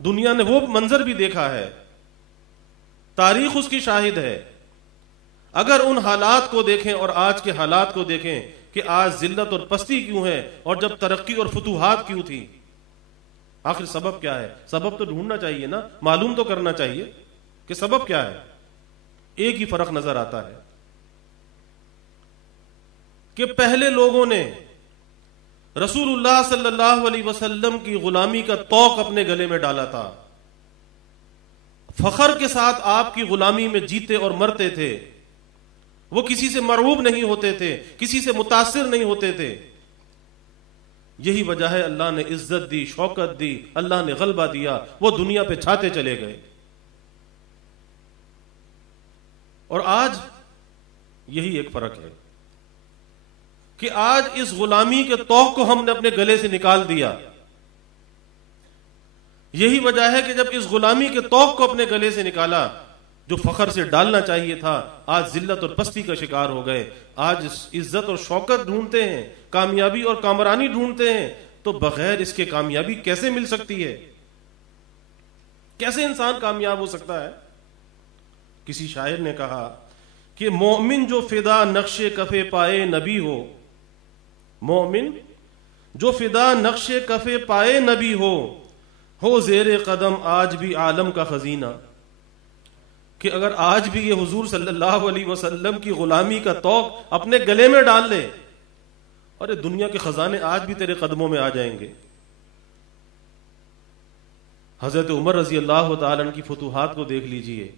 دنیا نے وہ منظر بھی دیکھا ہے، تاریخ اس کی شاہد ہے۔ اگر ان حالات کو دیکھیں اور آج کے حالات کو دیکھیں کہ آج ذلت اور پستی کیوں ہے، اور جب ترقی اور فتوحات کیوں تھی، آخر سبب کیا ہے؟ سبب تو ڈھونڈنا چاہیے نا، معلوم تو کرنا چاہیے کہ سبب کیا ہے۔ ایک ہی فرق نظر آتا ہے کہ پہلے لوگوں نے رسول اللہ صلی اللہ علیہ وسلم کی غلامی کا طوق اپنے گلے میں ڈالا تھا، فخر کے ساتھ آپ کی غلامی میں جیتے اور مرتے تھے، وہ کسی سے مرعوب نہیں ہوتے تھے، کسی سے متاثر نہیں ہوتے تھے۔ یہی وجہ ہے اللہ نے عزت دی، شوکت دی، اللہ نے غلبہ دیا، وہ دنیا پہ چھاتے چلے گئے۔ اور آج یہی ایک فرق ہے کہ آج اس غلامی کے طوق کو ہم نے اپنے گلے سے نکال دیا۔ یہی وجہ ہے کہ جب اس غلامی کے طوق کو اپنے گلے سے نکالا، جو فخر سے ڈالنا چاہیے تھا، آج ذلت اور پستی کا شکار ہو گئے۔ آج عزت اور شوکت ڈھونڈتے ہیں، کامیابی اور کامرانی ڈھونڈتے ہیں، تو بغیر اس کے کامیابی کیسے مل سکتی ہے؟ کیسے انسان کامیاب ہو سکتا ہے؟ کسی شاعر نے کہا کہ مومن جو فدا نقش کف پائے نبی مومن جو فدا نقش کف پائے نبی ہو زیر قدم آج بھی عالم کا خزینہ، کہ اگر آج بھی یہ حضور صلی اللہ علیہ وسلم کی غلامی کا طوق اپنے گلے میں ڈال لے، اور دنیا کے خزانے آج بھی تیرے قدموں میں آ جائیں گے۔ حضرت عمر رضی اللہ تعالیٰ عنہ کی فتوحات کو دیکھ لیجئے،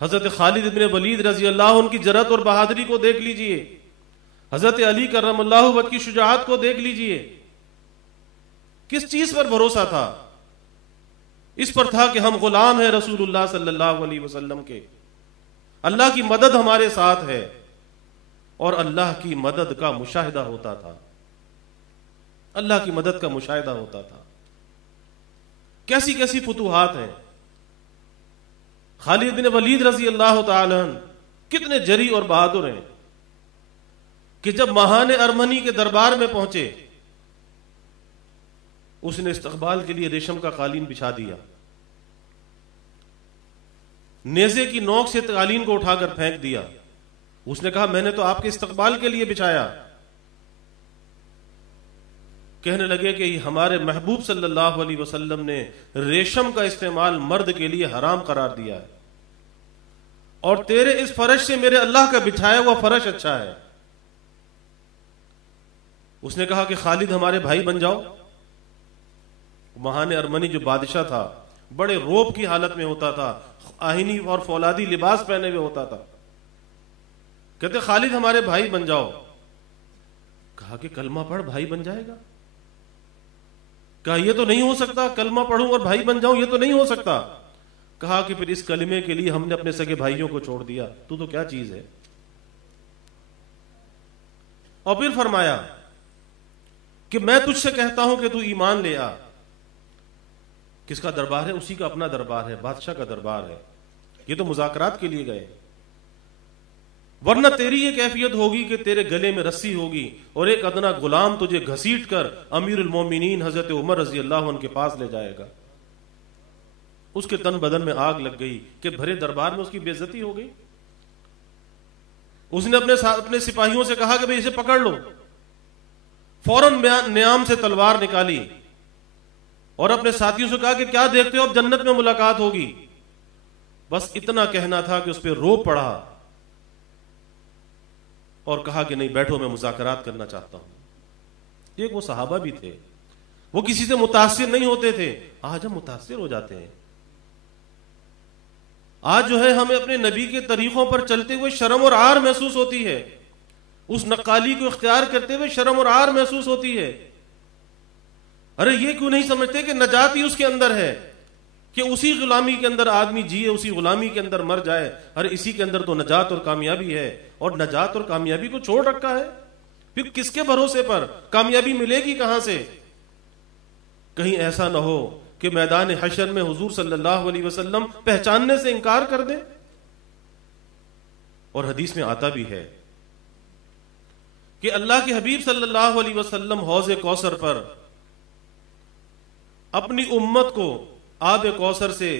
حضرت خالد بن ولید رضی اللہ عنہ کی جرأت اور بہادری کو دیکھ لیجئے، حضرت علی کرم اللہ وجہ کی شجاعت کو دیکھ لیجئے۔ کس چیز پر بھروسہ تھا؟ اس پر تھا کہ ہم غلام ہیں رسول اللہ صلی اللہ علیہ وسلم کے، اللہ کی مدد ہمارے ساتھ ہے، اور اللہ کی مدد کا مشاہدہ ہوتا تھا، اللہ کی مدد کا مشاہدہ ہوتا تھا۔ کیسی کیسی فتوحات ہیں۔ خالد بن ولید رضی اللہ تعالی عنہ کتنے جری اور بہادر ہیں کہ جب ماہان ارمنی کے دربار میں پہنچے، اس نے استقبال کے لیے ریشم کا قالین بچھا دیا، نیزے کی نوک سے قالین کو اٹھا کر پھینک دیا۔ اس نے کہا میں نے تو آپ کے استقبال کے لیے بچھایا۔ کہنے لگے کہ ہمارے محبوب صلی اللہ علیہ وسلم نے ریشم کا استعمال مرد کے لیے حرام قرار دیا ہے، اور تیرے اس فرش سے میرے اللہ کا بچھایا ہوا فرش اچھا ہے۔ اس نے کہا کہ خالد ہمارے بھائی بن جاؤ۔ مہان ارمنی جو بادشاہ تھا بڑے روب کی حالت میں ہوتا تھا، آہنی اور فولادی لباس پہنے ہوئے ہوتا تھا، کہتے خالد ہمارے بھائی بن جاؤ۔ کہا کہ کلمہ پڑھ بھائی بن جائے گا؟ کہا یہ تو نہیں ہو سکتا، کلمہ پڑھوں اور بھائی بن جاؤں، یہ تو نہیں ہو سکتا۔ کہا کہ پھر اس کلمے کے لیے ہم نے اپنے سگے بھائیوں کو چھوڑ دیا، تو کیا چیز ہے؟ اور پھر فرمایا کہ میں تجھ سے کہتا ہوں کہ تو ایمان لے آ۔ کس کا دربار ہے؟ اسی کا اپنا دربار ہے، بادشاہ کا دربار ہے۔ یہ تو مذاکرات کے لیے گئے، ورنہ تیری یہ کیفیت ہوگی کہ تیرے گلے میں رسی ہوگی اور ایک ادنا غلام تجھے گھسیٹ کر امیر المومنین حضرت عمر رضی اللہ عنہ کے پاس لے جائے گا۔ اس کے تن بدن میں آگ لگ گئی کہ بھرے دربار میں اس کی بے عزتی ہو گئی۔ اس نے اپنے سپاہیوں سے کہا کہ بھئی اسے پکڑ لو۔ فوراً نیام سے تلوار نکالی اور اپنے ساتھیوں سے کہا کہ کیا دیکھتے ہو، اب جنت میں ملاقات ہوگی۔ بس اتنا کہنا تھا کہ اس پہ رو پڑا اور کہا کہ نہیں بیٹھو، میں مذاکرات کرنا چاہتا ہوں۔ ایک وہ صحابہ بھی تھے، وہ کسی سے متاثر نہیں ہوتے تھے۔ آج ہم متاثر ہو جاتے ہیں۔ آج جو ہے ہمیں اپنے نبی کے طریقوں پر چلتے ہوئے شرم اور عار محسوس ہوتی ہے، اس نقالی کو اختیار کرتے ہوئے شرم اور عار محسوس ہوتی ہے۔ ارے یہ کیوں نہیں سمجھتے کہ نجات ہی اس کے اندر ہے، کہ اسی غلامی کے اندر آدمی جیے، اسی غلامی کے اندر مر جائے۔ ارے اسی کے اندر تو نجات اور کامیابی ہے، اور نجات اور کامیابی کو چھوڑ رکھا ہے۔ پھر کس کے بھروسے پر کامیابی ملے گی؟ کہاں سے؟ کہیں ایسا نہ ہو کہ میدان حشر میں حضور صلی اللہ علیہ وسلم پہچاننے سے انکار کر دیں۔ اور حدیث میں آتا بھی ہے کہ اللہ کے حبیب صلی اللہ علیہ وسلم حوض کوثر پر اپنی امت کو آب کوثر سے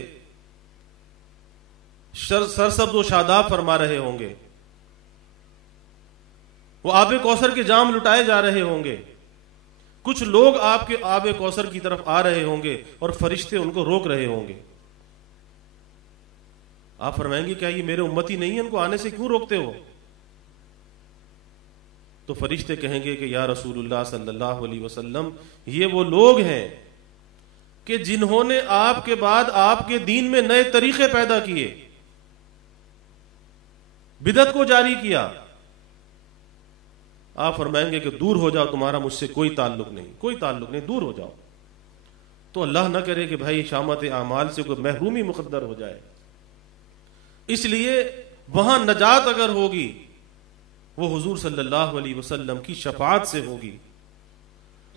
سرسبز و شاداب فرما رہے ہوں گے، وہ آب کوثر کے جام لٹائے جا رہے ہوں گے، کچھ لوگ آپ کے آب کوثر کی طرف آ رہے ہوں گے اور فرشتے ان کو روک رہے ہوں گے۔ آپ فرمائیں گے کیا یہ میرے امتی نہیں ہیں، ان کو آنے سے کیوں روکتے ہو؟ تو فرشتے کہیں گے کہ یا رسول اللہ صلی اللہ علیہ وسلم، یہ وہ لوگ ہیں کہ جنہوں نے آپ کے بعد آپ کے دین میں نئے طریقے پیدا کیے، بدعت کو جاری کیا۔ آپ فرمائیں گے کہ دور ہو جاؤ، تمہارا مجھ سے کوئی تعلق نہیں، کوئی تعلق نہیں، دور ہو جاؤ۔ تو اللہ نہ کرے کہ بھائی شامت اعمال سے کوئی محرومی مقدر ہو جائے۔ اس لیے وہاں نجات اگر ہوگی وہ حضور صلی اللہ علیہ وسلم کی شفاعت سے ہوگی۔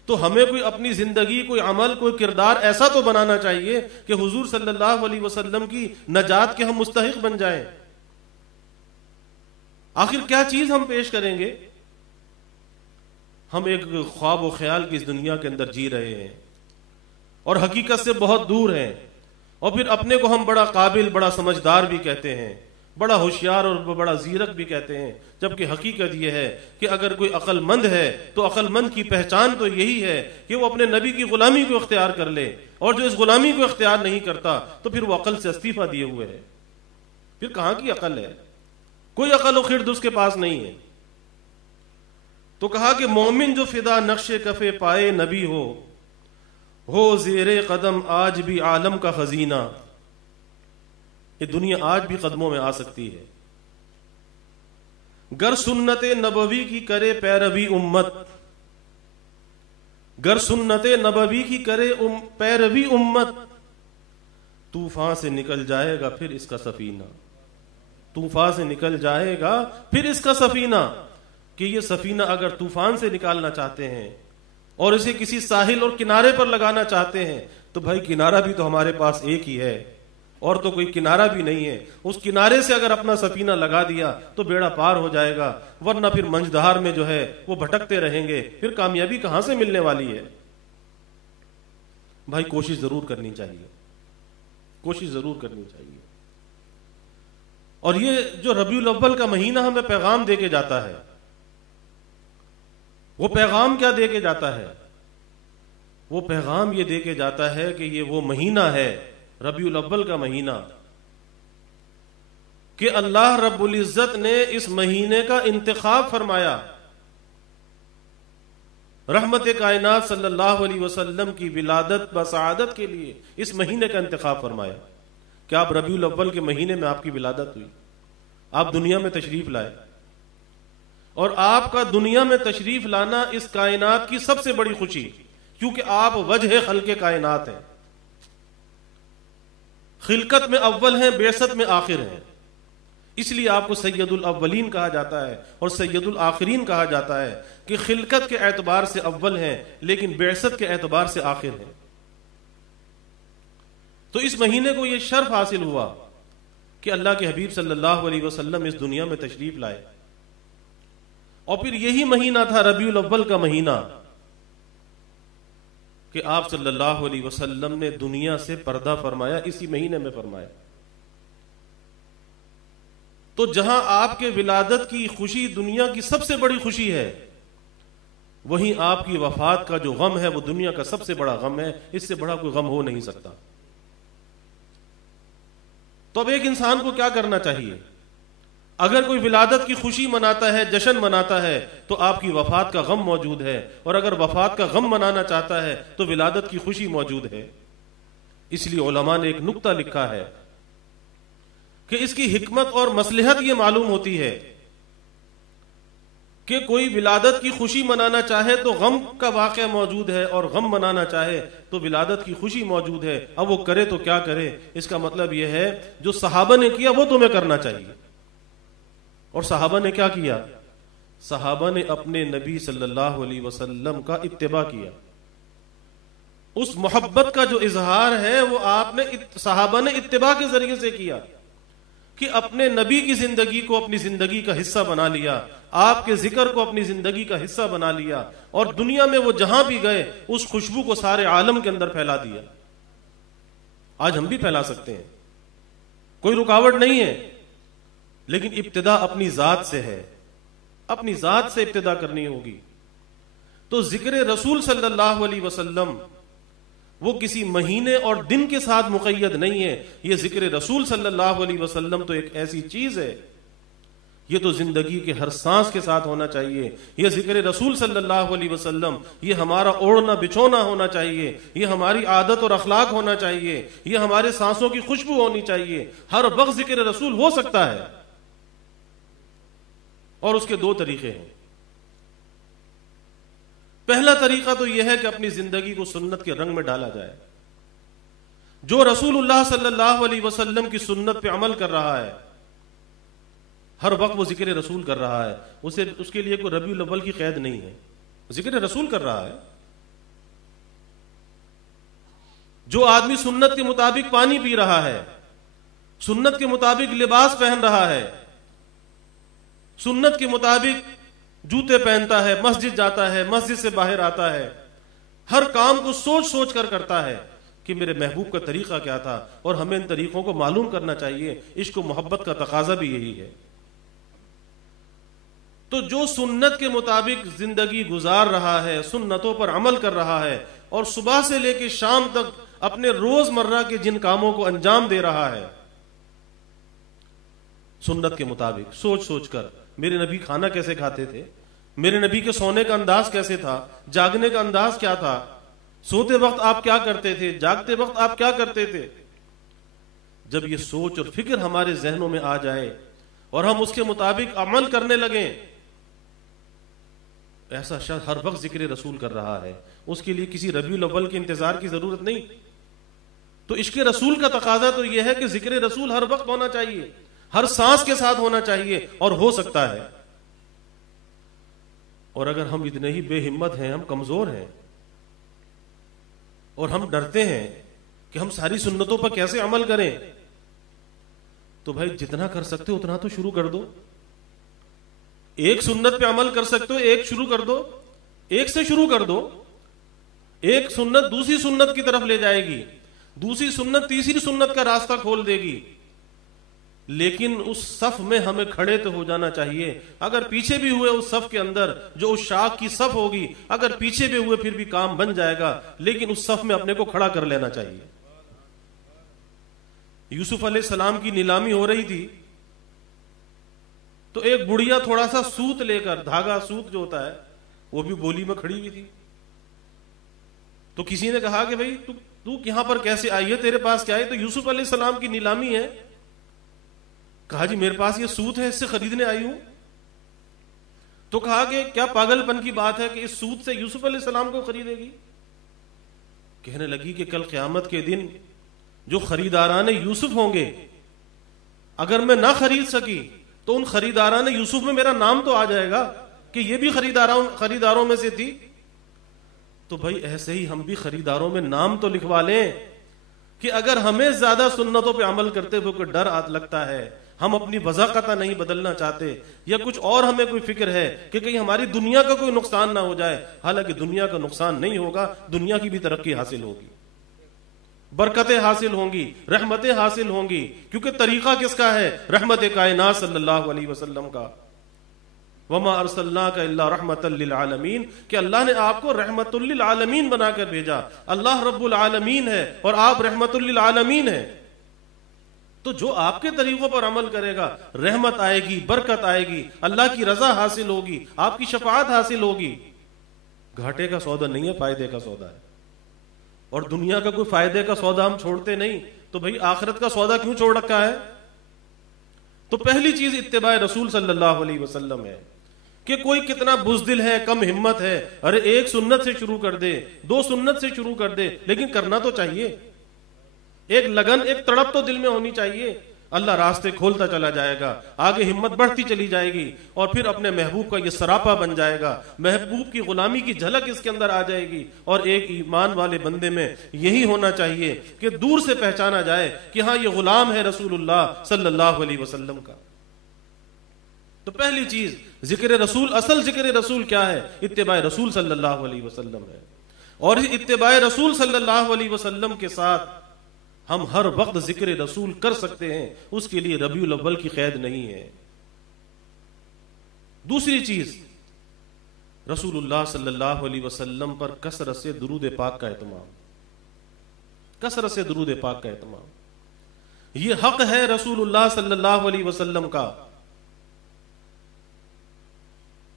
تو ہمیں کوئی اپنی زندگی، کوئی عمل، کوئی کردار ایسا تو بنانا چاہیے کہ حضور صلی اللہ علیہ وسلم کی نجات کے ہم مستحق بن جائیں۔ آخر کیا چیز ہم پیش کریں گے؟ ہم ایک خواب و خیال کی اس دنیا کے اندر جی رہے ہیں اور حقیقت سے بہت دور ہیں، اور پھر اپنے کو ہم بڑا قابل، بڑا سمجھدار بھی کہتے ہیں، بڑا ہوشیار اور بڑا زیرک بھی کہتے ہیں، جبکہ حقیقت یہ ہے کہ اگر کوئی عقل مند ہے تو عقل مند کی پہچان تو یہی ہے کہ وہ اپنے نبی کی غلامی کو اختیار کر لے، اور جو اس غلامی کو اختیار نہیں کرتا تو پھر وہ عقل سے استعفیٰ دیے ہوئے ہے۔ پھر کہاں کی عقل ہے؟ کوئی عقل و خرد اس کے پاس نہیں ہے۔ تو کہا کہ مومن جو فدا نقش کفے پائے نبی ہو زیر قدم آج بھی عالم کا خزینہ۔ یہ دنیا آج بھی قدموں میں آ سکتی ہے، گر سنت نبوی کی کرے پیروی امت، گر سنت نبوی کی کرے پیروی امت، طوفان سے نکل جائے گا پھر اس کا سفینہ، طوفان سے نکل جائے گا پھر اس کا سفینہ۔ کہ یہ سفینہ اگر طوفان سے نکالنا چاہتے ہیں اور اسے کسی ساحل اور کنارے پر لگانا چاہتے ہیں تو بھائی کنارہ بھی تو ہمارے پاس ایک ہی ہے، اور تو کوئی کنارہ بھی نہیں ہے۔ اس کنارے سے اگر اپنا سفینہ لگا دیا تو بیڑا پار ہو جائے گا، ورنہ پھر منجدہار میں جو ہے وہ بھٹکتے رہیں گے، پھر کامیابی کہاں سے ملنے والی ہے؟ بھائی کوشش ضرور کرنی چاہیے، کوشش ضرور کرنی چاہیے۔ اور یہ جو ربیع الاول کا مہینہ ہمیں پیغام دے کے جاتا ہے، وہ پیغام کیا دے کے جاتا ہے؟ وہ پیغام یہ دے کے جاتا ہے کہ یہ وہ مہینہ ہے، ربیع الاول کا مہینہ، کہ اللہ رب العزت نے اس مہینے کا انتخاب فرمایا، رحمت کائنات صلی اللہ علیہ وسلم کی ولادت بسعادت کے لیے اس مہینے کا انتخاب فرمایا کہ آپ ربیع الاول کے مہینے میں آپ کی ولادت ہوئی، آپ دنیا میں تشریف لائے، اور آپ کا دنیا میں تشریف لانا اس کائنات کی سب سے بڑی خوشی، کیونکہ آپ وجہ خلق کائنات ہیں، خلقت میں اول ہیں، بعثت میں آخر ہیں، اس لیے آپ کو سید الاولین کہا جاتا ہے اور سید الآخرین کہا جاتا ہے کہ خلقت کے اعتبار سے اول ہیں لیکن بعثت کے اعتبار سے آخر ہیں۔ تو اس مہینے کو یہ شرف حاصل ہوا کہ اللہ کے حبیب صلی اللہ علیہ وسلم اس دنیا میں تشریف لائے، اور پھر یہی مہینہ تھا ربیع الاول کا مہینہ کہ آپ صلی اللہ علیہ وسلم نے دنیا سے پردہ فرمایا، اسی مہینے میں فرمایا۔ تو جہاں آپ کے ولادت کی خوشی دنیا کی سب سے بڑی خوشی ہے، وہیں آپ کی وفات کا جو غم ہے وہ دنیا کا سب سے بڑا غم ہے، اس سے بڑا کوئی غم ہو نہیں سکتا۔ تو اب ایک انسان کو کیا کرنا چاہیے؟ اگر کوئی ولادت کی خوشی مناتا ہے، جشن مناتا ہے، تو آپ کی وفات کا غم موجود ہے، اور اگر وفات کا غم منانا چاہتا ہے تو ولادت کی خوشی موجود ہے۔ اس لیے علماء نے ایک نکتہ لکھا ہے کہ اس کی حکمت اور مصلحت یہ معلوم ہوتی ہے کہ کوئی ولادت کی خوشی منانا چاہے تو غم کا واقعہ موجود ہے، اور غم منانا چاہے تو ولادت کی خوشی موجود ہے۔ اب وہ کرے تو کیا کرے؟ اس کا مطلب یہ ہے جو صحابہ نے کیا وہ تمہیں کرنا چاہیے۔ اور صحابہ نے کیا کیا؟ صحابہ نے اپنے نبی صلی اللہ علیہ وسلم کا اتباع کیا۔ اس محبت کا جو اظہار ہے وہ آپ نے صحابہ نے اتباع کے ذریعے سے کیا کہ اپنے نبی کی زندگی کو اپنی زندگی کا حصہ بنا لیا، آپ کے ذکر کو اپنی زندگی کا حصہ بنا لیا، اور دنیا میں وہ جہاں بھی گئے اس خوشبو کو سارے عالم کے اندر پھیلا دیا۔ آج ہم بھی پھیلا سکتے ہیں، کوئی رکاوٹ نہیں ہے، لیکن ابتدا اپنی ذات سے ہے، اپنی ذات سے ابتدا کرنی ہوگی۔ تو ذکر رسول صلی اللہ علیہ وسلم وہ کسی مہینے اور دن کے ساتھ مقید نہیں ہے، یہ ذکر رسول صلی اللہ علیہ وسلم تو ایک ایسی چیز ہے، یہ تو زندگی کے ہر سانس کے ساتھ ہونا چاہیے۔ یہ ذکر رسول صلی اللہ علیہ وسلم یہ ہمارا اوڑھنا بچھونا ہونا چاہیے، یہ ہماری عادت اور اخلاق ہونا چاہیے، یہ ہمارے سانسوں کی خوشبو ہونی چاہیے۔ ہر وقت ذکر رسول ہو سکتا ہے، اور اس کے دو طریقے ہیں۔ پہلا طریقہ تو یہ ہے کہ اپنی زندگی کو سنت کے رنگ میں ڈالا جائے۔ جو رسول اللہ صلی اللہ علیہ وسلم کی سنت پہ عمل کر رہا ہے، ہر وقت وہ ذکر رسول کر رہا ہے، اس کے لیے کوئی ربیع الاول کی قید نہیں ہے، ذکر رسول کر رہا ہے۔ جو آدمی سنت کے مطابق پانی پی رہا ہے، سنت کے مطابق لباس پہن رہا ہے، سنت کے مطابق جوتے پہنتا ہے، مسجد جاتا ہے، مسجد سے باہر آتا ہے، ہر کام کو سوچ سوچ کر کرتا ہے کہ میرے محبوب کا طریقہ کیا تھا، اور ہمیں ان طریقوں کو معلوم کرنا چاہیے۔ عشق و محبت کا تقاضا بھی یہی ہے۔ تو جو سنت کے مطابق زندگی گزار رہا ہے، سنتوں پر عمل کر رہا ہے، اور صبح سے لے کے شام تک اپنے روز مرہ کے جن کاموں کو انجام دے رہا ہے سنت کے مطابق، سوچ سوچ کر میرے نبی کھانا کیسے کھاتے تھے، میرے نبی کے سونے کا انداز کیسے تھا، جاگنے کا انداز کیا تھا، سوتے وقت آپ کیا کرتے تھے، جاگتے وقت آپ کیا کرتے تھے۔ جب یہ سوچ اور فکر ہمارے ذہنوں میں آ جائے اور ہم اس کے مطابق عمل کرنے لگیں، ایسا شخص ہر وقت ذکر رسول کر رہا ہے، اس کے لیے کسی ربیع الاول کے انتظار کی ضرورت نہیں۔ تو عشق رسول کا تقاضا تو یہ ہے کہ ذکر رسول ہر وقت ہونا چاہیے، ہر سانس کے ساتھ ہونا چاہیے، اور ہو سکتا ہے۔ اور اگر ہم اتنے ہی بے ہمت ہیں، ہم کمزور ہیں، اور ہم ڈرتے ہیں کہ ہم ساری سنتوں پر کیسے عمل کریں، تو بھائی جتنا کر سکتے ہو اتنا تو شروع کر دو۔ ایک سنت پہ عمل کر سکتے ہو، ایک شروع کر دو، ایک سے شروع کر دو۔ ایک سنت دوسری سنت کی طرف لے جائے گی، دوسری سنت تیسری سنت کا راستہ کھول دے گی، لیکن اس صف میں ہمیں کھڑے تو ہو جانا چاہیے۔ اگر پیچھے بھی ہوئے اس صف کے اندر جو اس شاخ کی صف ہوگی، اگر پیچھے بھی ہوئے پھر بھی کام بن جائے گا، لیکن اس صف میں اپنے کو کھڑا کر لینا چاہیے۔ یوسف علیہ السلام کی نیلامی ہو رہی تھی، تو ایک بڑھیا تھوڑا سا سوت لے کر, دھاگا سوت جو ہوتا ہے وہ بھی گولی میں کھڑی ہوئی تھی. تو کسی نے کہا کہ بھائی تو یہاں پر کیسے آئی ہے, تیرے پاس کیا ہے؟ تو یوسف علیہ السلام کی نیلامی ہے. کہا جی میرے پاس یہ سوت ہے, اس سے خریدنے آئی ہوں. تو کہا کہ کیا پاگل پن کی بات ہے کہ اس سوت سے یوسف علیہ السلام کو خریدے گی؟ کہنے لگی کہ کل قیامت کے دن جو خریداران یوسف ہوں گے, اگر میں نہ خرید سکی تو ان خریداران یوسف میں میرا نام تو آ جائے گا کہ یہ بھی خریداروں میں سے تھی. تو بھائی ایسے ہی ہم بھی خریداروں میں نام تو لکھوا لیں کہ اگر ہمیں زیادہ سنتوں پہ عمل کرتے ہوئے کوئی ڈر لگتا ہے, ہم اپنی وضاقتہ نہیں بدلنا چاہتے, یا کچھ اور ہمیں کوئی فکر ہے کہ کہیں ہماری دنیا کا کوئی نقصان نہ ہو جائے, حالانکہ دنیا کا نقصان نہیں ہوگا, دنیا کی بھی ترقی حاصل ہوگی, برکتیں حاصل ہوں گی, رحمتیں حاصل ہوں گی, کیونکہ طریقہ کس کا ہے؟ رحمت کائنات صلی اللہ علیہ وسلم کا. وما ارسلناک الا رحمتا للعالمین, کہ اللہ نے آپ کو رحمت للعالمین بنا کر بھیجا. اللہ رب العالمین ہے اور آپ رحمت للعالمین ہیں. تو جو آپ کے طریقوں پر عمل کرے گا, رحمت آئے گی, برکت آئے گی, اللہ کی رضا حاصل ہوگی, آپ کی شفاعت حاصل ہوگی. گھاٹے کا سودا نہیں ہے, فائدے کا سودا ہے. اور دنیا کا کوئی فائدے کا سودا ہم چھوڑتے نہیں, تو بھئی آخرت کا سودا کیوں چھوڑ رکھا ہے؟ تو پہلی چیز اتباع رسول صلی اللہ علیہ وسلم ہے. کہ کوئی کتنا بزدل ہے, کم ہمت ہے, ارے ایک سنت سے شروع کر دے, 2 سنت سے شروع کر دے, لیکن کرنا تو چاہیے. ایک لگن, ایک تڑپ تو دل میں ہونی چاہیے. اللہ راستے کھولتا چلا جائے گا, آگے ہمت بڑھتی چلی جائے گی, اور پھر اپنے محبوب کا یہ سراپا بن جائے گا. محبوب کی غلامی کی جھلک اس کے اندر آ جائے گی. اور ایک ایمان والے بندے میں یہی ہونا چاہیے کہ دور سے پہچانا جائے کہ ہاں یہ غلام ہے رسول اللہ صلی اللہ علیہ وسلم کا. تو پہلی چیز ذکر رسول, اصل ذکر رسول کیا ہے؟ اتباع رسول صلی اللہ علیہ وسلم ہے. اور اس اتباع رسول صلی اللہ علیہ وسلم کے ساتھ ہم ہر وقت ذکر رسول کر سکتے ہیں, اس کے لیے ربیع الاول کی قید نہیں ہے. دوسری چیز, رسول اللہ صلی اللہ علیہ وسلم پر کثرت سے درود پاک کا اہتمام, کثرت سے درود پاک کا اہتمام. یہ حق ہے رسول اللہ صلی اللہ علیہ وسلم کا.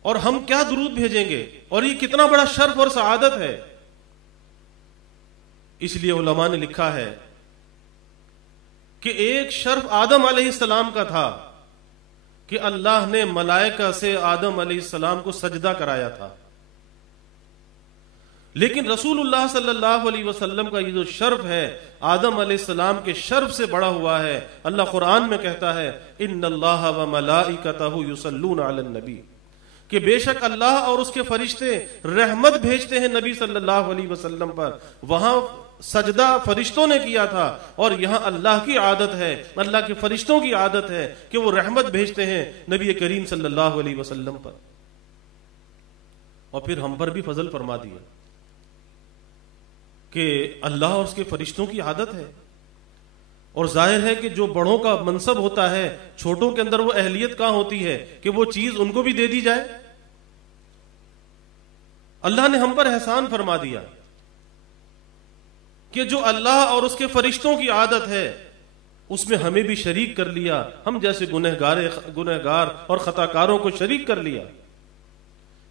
اور ہم کیا درود بھیجیں گے, اور یہ کتنا بڑا شرف اور سعادت ہے. اس لیے علماء نے لکھا ہے کہ ایک شرف آدم علیہ السلام کا تھا کہ اللہ نے ملائکہ سے آدم علیہ السلام کو سجدہ کرایا تھا. لیکن رسول اللہ صلی اللہ علیہ وسلم کا یہ جو شرف ہے آدم علیہ السلام کے شرف سے بڑا ہوا ہے. اللہ قرآن میں کہتا ہے ان اللہ و ملائکتہ یصلون علی النبی, کہ بے شک اللہ اور اس کے فرشتے رحمت بھیجتے ہیں نبی صلی اللہ علیہ وسلم پر. وہاں سجدہ فرشتوں نے کیا تھا, اور یہاں اللہ کی عادت ہے, اللہ کے فرشتوں کی عادت ہے کہ وہ رحمت بھیجتے ہیں نبی کریم صلی اللہ علیہ وسلم پر. اور پھر ہم پر بھی فضل فرما دیا کہ اللہ اور اس کے فرشتوں کی عادت ہے. اور ظاہر ہے کہ جو بڑوں کا منصب ہوتا ہے, چھوٹوں کے اندر وہ اہلیت کہاں ہوتی ہے کہ وہ چیز ان کو بھی دے دی جائے. اللہ نے ہم پر احسان فرما دیا کہ جو اللہ اور اس کے فرشتوں کی عادت ہے اس میں ہمیں بھی شریک کر لیا, ہم جیسے گنہگار اور خطاکاروں کو شریک کر لیا.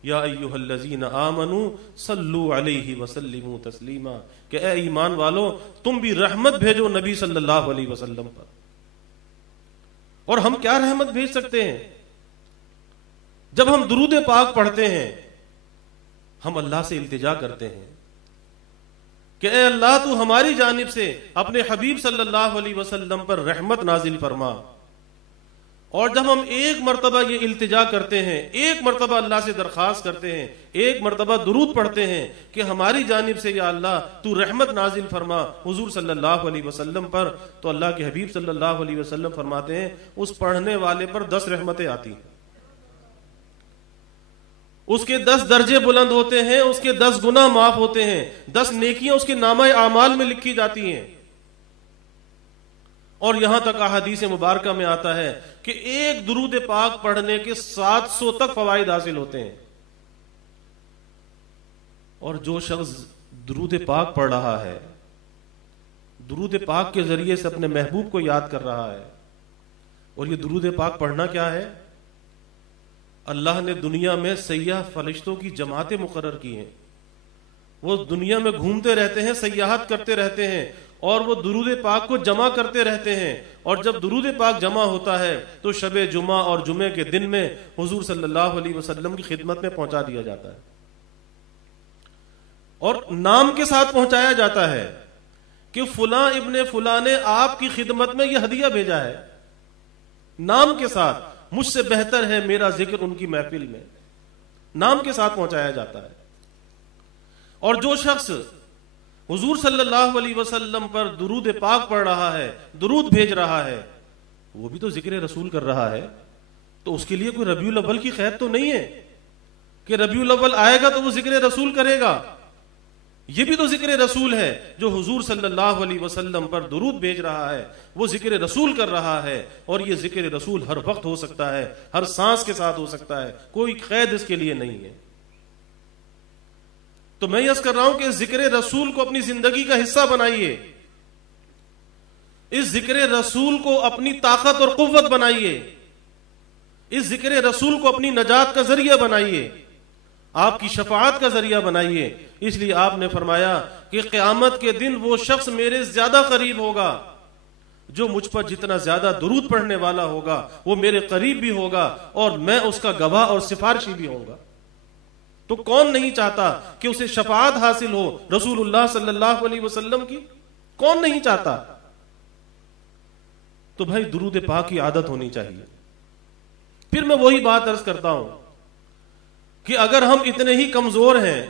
یا ایھا الذین آمنوا صلوا علیہ وسلموا تسلیما, کہ اے ایمان والو تم بھی رحمت بھیجو نبی صلی اللہ علیہ وسلم پر. اور ہم کیا رحمت بھیج سکتے ہیں؟ جب ہم درود پاک پڑھتے ہیں ہم اللہ سے التجا کرتے ہیں کہ اے اللہ تو ہماری جانب سے اپنے حبیب صلی اللہ علیہ وسلم پر رحمت نازل فرما. اور جب ہم ایک مرتبہ یہ التجا کرتے ہیں, ایک مرتبہ اللہ سے درخواست کرتے ہیں, ایک مرتبہ درود پڑھتے ہیں کہ ہماری جانب سے یا اللہ تو رحمت نازل فرما حضور صلی اللہ علیہ وسلم پر, تو اللہ کے حبیب صلی اللہ علیہ وسلم فرماتے ہیں اس پڑھنے والے پر 10 رحمتیں آتی ہیں, اس کے 10 درجے بلند ہوتے ہیں, اس کے 10 گناہ معاف ہوتے ہیں, 10 نیکیاں اس کے نامہ اعمال میں لکھی جاتی ہیں. اور یہاں تک احادیث مبارکہ میں آتا ہے کہ ایک درود پاک پڑھنے کے 700 تک فوائد حاصل ہوتے ہیں. اور جو شخص درود پاک پڑھ رہا ہے, درود پاک کے ذریعے سے اپنے محبوب کو یاد کر رہا ہے, اور یہ درود پاک پڑھنا کیا ہے؟ اللہ نے دنیا میں سیاح فرشتوں کی جماعتیں مقرر کی ہیں، وہ دنیا میں گھومتے رہتے ہیں، سیاحت کرتے رہتے ہیں، اور وہ درود پاک کو جمع کرتے رہتے ہیں، اور جب درود پاک جمع ہوتا ہے تو شب جمعہ اور جمعے کے دن میں حضور صلی اللہ علیہ وسلم کی خدمت میں پہنچا دیا جاتا ہے، اور نام کے ساتھ پہنچایا جاتا ہے کہ فلاں ابن فلاں نے آپ کی خدمت میں یہ ہدیہ بھیجا ہے، نام کے ساتھ، مجھ سے بہتر ہے میرا ذکر ان کی محفل میں، نام کے ساتھ پہنچایا جاتا ہے۔ اور جو شخص حضور صلی اللہ علیہ وسلم پر درود پاک پڑھ رہا ہے، درود بھیج رہا ہے، وہ بھی تو ذکر رسول کر رہا ہے، تو اس کے لیے کوئی ربیع الاول کی خیر تو نہیں ہے کہ ربیع الاول آئے گا تو وہ ذکر رسول کرے گا۔ یہ بھی تو ذکر رسول ہے، جو حضور صلی اللہ علیہ وسلم پر درود بھیج رہا ہے وہ ذکر رسول کر رہا ہے، اور یہ ذکر رسول ہر وقت ہو سکتا ہے، ہر سانس کے ساتھ ہو سکتا ہے، کوئی قید اس کے لیے نہیں ہے۔ تو میں یہ کر رہا ہوں کہ اس ذکر رسول کو اپنی زندگی کا حصہ بنائیے، اس ذکر رسول کو اپنی طاقت اور قوت بنائیے، اس ذکر رسول کو اپنی نجات کا ذریعہ بنائیے، آپ کی شفاعت کا ذریعہ بنائیے۔ اس لیے آپ نے فرمایا کہ قیامت کے دن وہ شخص میرے زیادہ قریب ہوگا جو مجھ پر جتنا زیادہ درود پڑھنے والا ہوگا وہ میرے قریب بھی ہوگا، اور میں اس کا گواہ اور سفارشی بھی ہوں گا۔ تو کون نہیں چاہتا کہ اسے شفاعت حاصل ہو رسول اللہ صلی اللہ علیہ وسلم کی؟ کون نہیں چاہتا؟ تو بھائی درود پاک کی عادت ہونی چاہیے۔ پھر میں وہی بات عرض کرتا ہوں کہ اگر ہم اتنے ہی کمزور ہیں،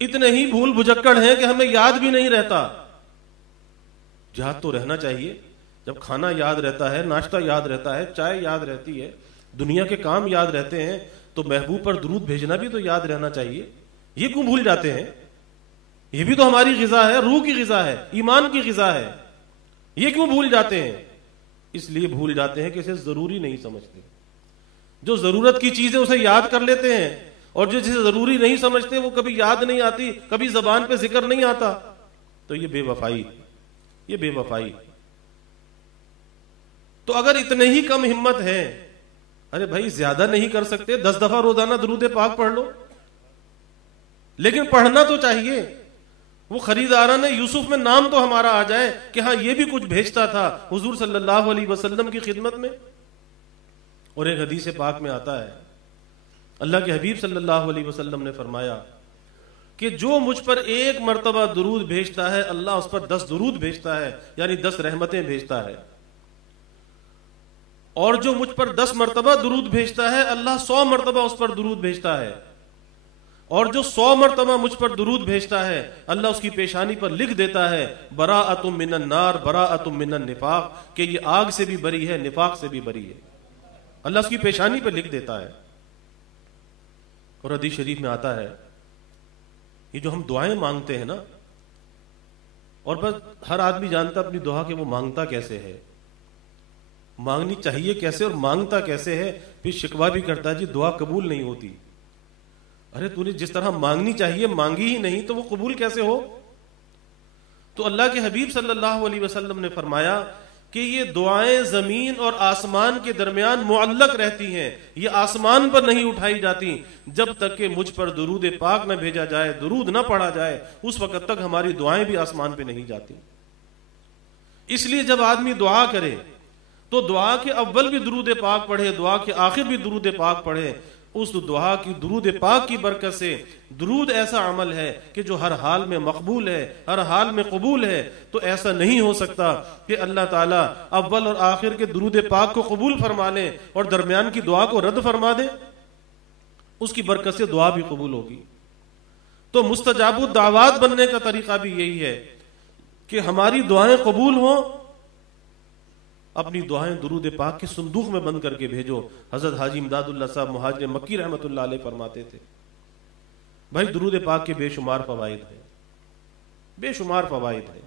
اتنے ہی بھول بھجکڑ ہیں کہ ہمیں یاد بھی نہیں رہتا، یاد تو رہنا چاہیے۔ جب کھانا یاد رہتا ہے، ناشتہ یاد رہتا ہے، چائے یاد رہتی ہے، دنیا کے کام یاد رہتے ہیں، تو محبوب پر درود بھیجنا بھی تو یاد رہنا چاہیے۔ یہ کیوں بھول جاتے ہیں؟ یہ بھی تو ہماری غذا ہے، روح کی غذا ہے، ایمان کی غذا ہے، یہ کیوں بھول جاتے ہیں؟ اس لیے بھول جاتے ہیں کہ اسے ضروری نہیں سمجھتے۔ جو ضرورت کی چیزیں اسے یاد کر لیتے ہیں، اور جو جسے ضروری نہیں سمجھتے وہ کبھی یاد نہیں آتی، کبھی زبان پہ ذکر نہیں آتا، تو یہ بے وفائی، یہ بے وفائی۔ تو اگر اتنے ہی کم ہمت ہے، ارے بھائی زیادہ نہیں کر سکتے، 10 دفعہ روزانہ درود پاک پڑھ لو، لیکن پڑھنا تو چاہیے۔ وہ خریداران یوسف میں نام تو ہمارا آ جائے کہ ہاں یہ بھی کچھ بھیجتا تھا حضور صلی اللہ علیہ وسلم کی خدمت میں۔ اور ایک حدیث پاک میں آتا ہے، اللہ کے حبیب صلی اللہ علیہ وسلم نے فرمایا کہ جو مجھ پر ایک مرتبہ درود بھیجتا ہے اللہ اس پر 10 درود بھیجتا ہے، یعنی 10 رحمتیں بھیجتا ہے، اور جو مجھ پر 10 مرتبہ درود بھیجتا ہے اللہ 100 مرتبہ اس پر درود بھیجتا ہے، اور جو 100 مرتبہ مجھ پر درود بھیجتا ہے اللہ اس کی پیشانی پر لکھ دیتا ہے براءۃ من النار براءۃ من النفاق، کہ یہ آگ سے بھی بری ہے، نفاق سے بھی بری ہے، اللہ اس کی پیشانی پر لکھ دیتا ہے۔ اور حدیث شریف میں آتا ہے یہ جو ہم دعائیں مانگتے ہیں نا، اور بس ہر آدمی جانتا اپنی دعا کہ وہ مانگتا کیسے ہے، مانگنی چاہیے کیسے اور مانگتا کیسے ہے، پھر شکوہ بھی کرتا ہے جی دعا قبول نہیں ہوتی۔ ارے تو نے جس طرح مانگنی چاہیے مانگی ہی نہیں تو وہ قبول کیسے ہو؟ تو اللہ کے حبیب صلی اللہ علیہ وسلم نے فرمایا کہ یہ دعائیں زمین اور آسمان کے درمیان معلق رہتی ہیں، یہ آسمان پر نہیں اٹھائی جاتی جب تک کہ مجھ پر درود پاک نہ بھیجا جائے، درود نہ پڑھا جائے، اس وقت تک ہماری دعائیں بھی آسمان پہ نہیں جاتی۔ اس لیے جب آدمی دعا کرے تو دعا کے اول بھی درود پاک پڑھے، دعا کے آخر بھی درود پاک پڑھے۔ اس دعا کی درود پاک کی برکت سے، درود ایسا عمل ہے کہ جو ہر حال میں مقبول ہے، ہر حال میں قبول ہے، تو ایسا نہیں ہو سکتا کہ اللہ تعالیٰ اول اور آخر کے درود پاک کو قبول فرما لے اور درمیان کی دعا کو رد فرما دے۔ اس کی برکت سے دعا بھی قبول ہوگی۔ تو مستجاب الدعوات بننے کا طریقہ بھی یہی ہے کہ ہماری دعائیں قبول ہوں، اپنی دعائیں درود پاک کے صندوق میں بند کر کے بھیجو۔ حضرت حاجی امداد اللہ صاحب مہاجر مکی رحمۃ اللہ علیہ فرماتے تھے بھائی درود پاک کے بے شمار فوائد ہیں، بے شمار فوائد ہیں۔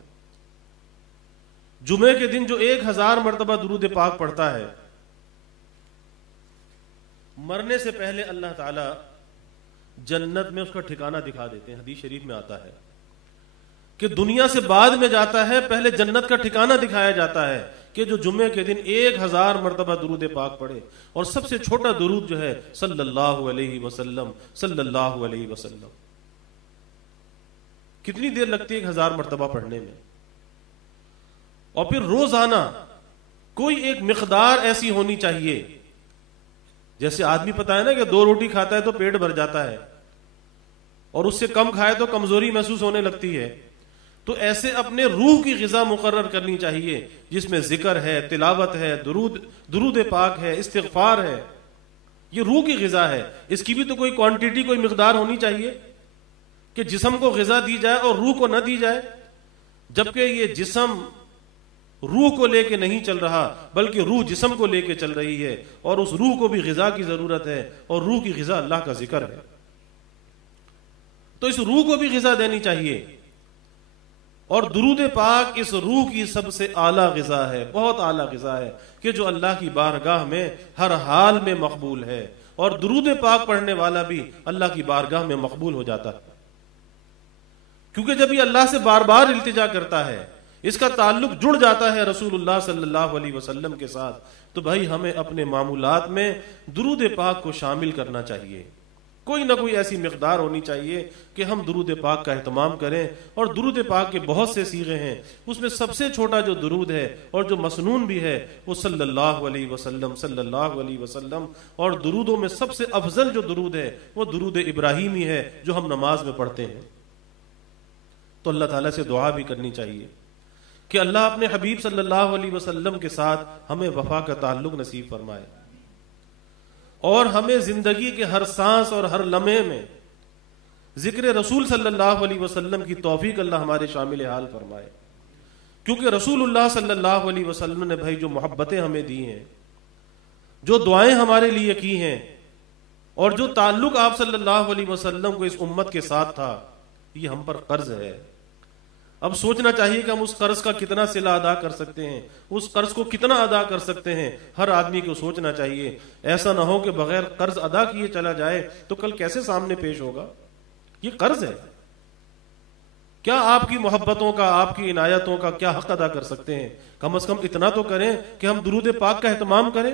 جمعے کے دن جو 1000 مرتبہ درود پاک پڑھتا ہے، مرنے سے پہلے اللہ تعالی جنت میں اس کا ٹھکانہ دکھا دیتے ہیں۔ حدیث شریف میں آتا ہے کہ دنیا سے بعد میں جاتا ہے، پہلے جنت کا ٹھکانہ دکھایا جاتا ہے کہ جو جمعے کے دن 1000 مرتبہ درود پاک پڑھے، اور سب سے چھوٹا درود جو ہے صلی اللہ علیہ وسلم، صلی اللہ علیہ وسلم. کتنی دیر لگتی ہے 1000 مرتبہ پڑھنے میں؟ اور پھر روزانہ کوئی ایک مقدار ایسی ہونی چاہیے، جیسے آدمی پتا ہے نا کہ 2 روٹی کھاتا ہے تو پیٹ بھر جاتا ہے، اور اس سے کم کھائے تو کمزوری محسوس ہونے لگتی ہے. تو ایسے اپنے روح کی غذا مقرر کرنی چاہیے، جس میں ذکر ہے، تلاوت ہے، درود پاک ہے، استغفار ہے. یہ روح کی غذا ہے. اس کی بھی تو کوئی کوانٹٹی، کوئی مقدار ہونی چاہیے کہ جسم کو غذا دی جائے اور روح کو نہ دی جائے. جبکہ یہ جسم روح کو لے کے نہیں چل رہا، بلکہ روح جسم کو لے کے چل رہی ہے، اور اس روح کو بھی غذا کی ضرورت ہے، اور روح کی غذا اللہ کا ذکر ہے. تو اس روح کو بھی غذا دینی چاہیے. اور درود پاک اس روح کی سب سے اعلیٰ غذا ہے، بہت اعلیٰ غذا ہے، کہ جو اللہ کی بارگاہ میں ہر حال میں مقبول ہے. اور درود پاک پڑھنے والا بھی اللہ کی بارگاہ میں مقبول ہو جاتا ہے، کیونکہ جب یہ اللہ سے بار بار التجا کرتا ہے، اس کا تعلق جڑ جاتا ہے رسول اللہ صلی اللہ علیہ وسلم کے ساتھ. تو بھائی ہمیں اپنے معمولات میں درود پاک کو شامل کرنا چاہیے. کوئی نہ کوئی ایسی مقدار ہونی چاہیے کہ ہم درود پاک کا اہتمام کریں. اور درود پاک کے بہت سے صیغے ہیں، اس میں سب سے چھوٹا جو درود ہے اور جو مسنون بھی ہے وہ صلی اللہ علیہ وسلم، صلی اللہ علیہ وسلم. اور درودوں میں سب سے افضل جو درود ہے وہ درود ابراہیمی ہے، جو ہم نماز میں پڑھتے ہیں. تو اللہ تعالیٰ سے دعا بھی کرنی چاہیے کہ اللہ اپنے حبیب صلی اللہ علیہ وسلم کے ساتھ ہمیں وفا کا تعلق نصیب فرمائے، اور ہمیں زندگی کے ہر سانس اور ہر لمحے میں ذکر رسول صلی اللہ علیہ وسلم کی توفیق اللہ ہمارے شامل حال فرمائے. کیونکہ رسول اللہ صلی اللہ علیہ وسلم نے بھائی جو محبتیں ہمیں دی ہیں، جو دعائیں ہمارے لیے کی ہیں، اور جو تعلق آپ صلی اللہ علیہ وسلم کو اس امت کے ساتھ تھا، یہ ہم پر قرض ہے. اب سوچنا چاہیے کہ ہم اس قرض کا کتنا صلہ ادا کر سکتے ہیں، اس قرض کو کتنا ادا کر سکتے ہیں. ہر آدمی کو سوچنا چاہیے. ایسا نہ ہو کہ بغیر قرض ادا کیے چلا جائے تو کل کیسے سامنے پیش ہوگا. یہ قرض ہے. کیا آپ کی محبتوں کا، آپ کی عنایتوں کا کیا حق ادا کر سکتے ہیں؟ کم از کم اتنا تو کریں کہ ہم درود پاک کا اہتمام کریں.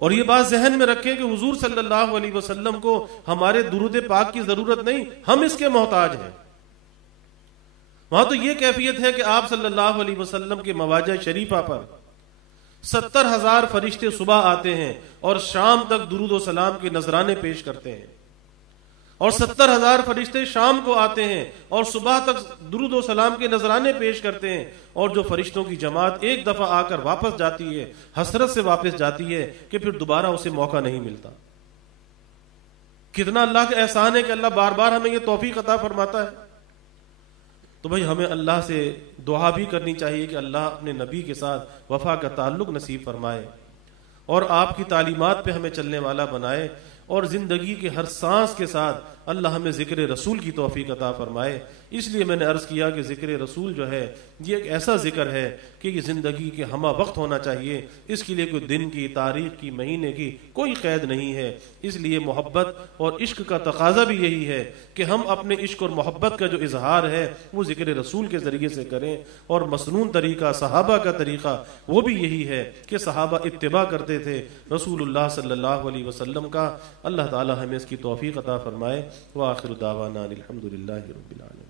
اور یہ بات ذہن میں رکھیں کہ حضور صلی اللہ علیہ وسلم کو ہمارے درود پاک کی ضرورت نہیں، ہم اس کے محتاج ہیں. وہاں تو یہ کیفیت ہے کہ آپ صلی اللہ علیہ وسلم کے مواجہ شریفہ پر 70,000 فرشتے صبح آتے ہیں اور شام تک درود و سلام کے نذرانے پیش کرتے ہیں، اور 70,000 فرشتے شام کو آتے ہیں اور صبح تک درود و سلام کے نذرانے پیش کرتے ہیں. اور جو فرشتوں کی جماعت ایک دفعہ آ کر واپس جاتی ہے، حسرت سے واپس جاتی ہے کہ پھر دوبارہ اسے موقع نہیں ملتا. کتنا اللہ کا احسان ہے کہ اللہ بار بار ہمیں یہ توفیق عطا فرماتا ہے. تو بھائی ہمیں اللہ سے دعا بھی کرنی چاہیے کہ اللہ اپنے نبی کے ساتھ وفا کا تعلق نصیب فرمائے، اور آپ کی تعلیمات پہ ہمیں چلنے والا بنائے، اور زندگی کے ہر سانس کے ساتھ اللہ ہمیں ذکر رسول کی توفیق عطا فرمائے. اس لیے میں نے عرض کیا کہ ذکر رسول جو ہے یہ ایک ایسا ذکر ہے کہ یہ زندگی کے ہمہ وقت ہونا چاہیے. اس کے لیے کوئی دن کی، تاریخ کی، مہینے کی کوئی قید نہیں ہے. اس لیے محبت اور عشق کا تقاضا بھی یہی ہے کہ ہم اپنے عشق اور محبت کا جو اظہار ہے وہ ذکر رسول کے ذریعے سے کریں. اور مسنون طریقہ، صحابہ کا طریقہ وہ بھی یہی ہے کہ صحابہ اتباع کرتے تھے رسول اللہ صلی اللہ علیہ وسلم کا. اللہ تعالی ہمیں اس کی توفیق عطا فرمائے. وآخر دعوانا الحمد للہ رب العالمین.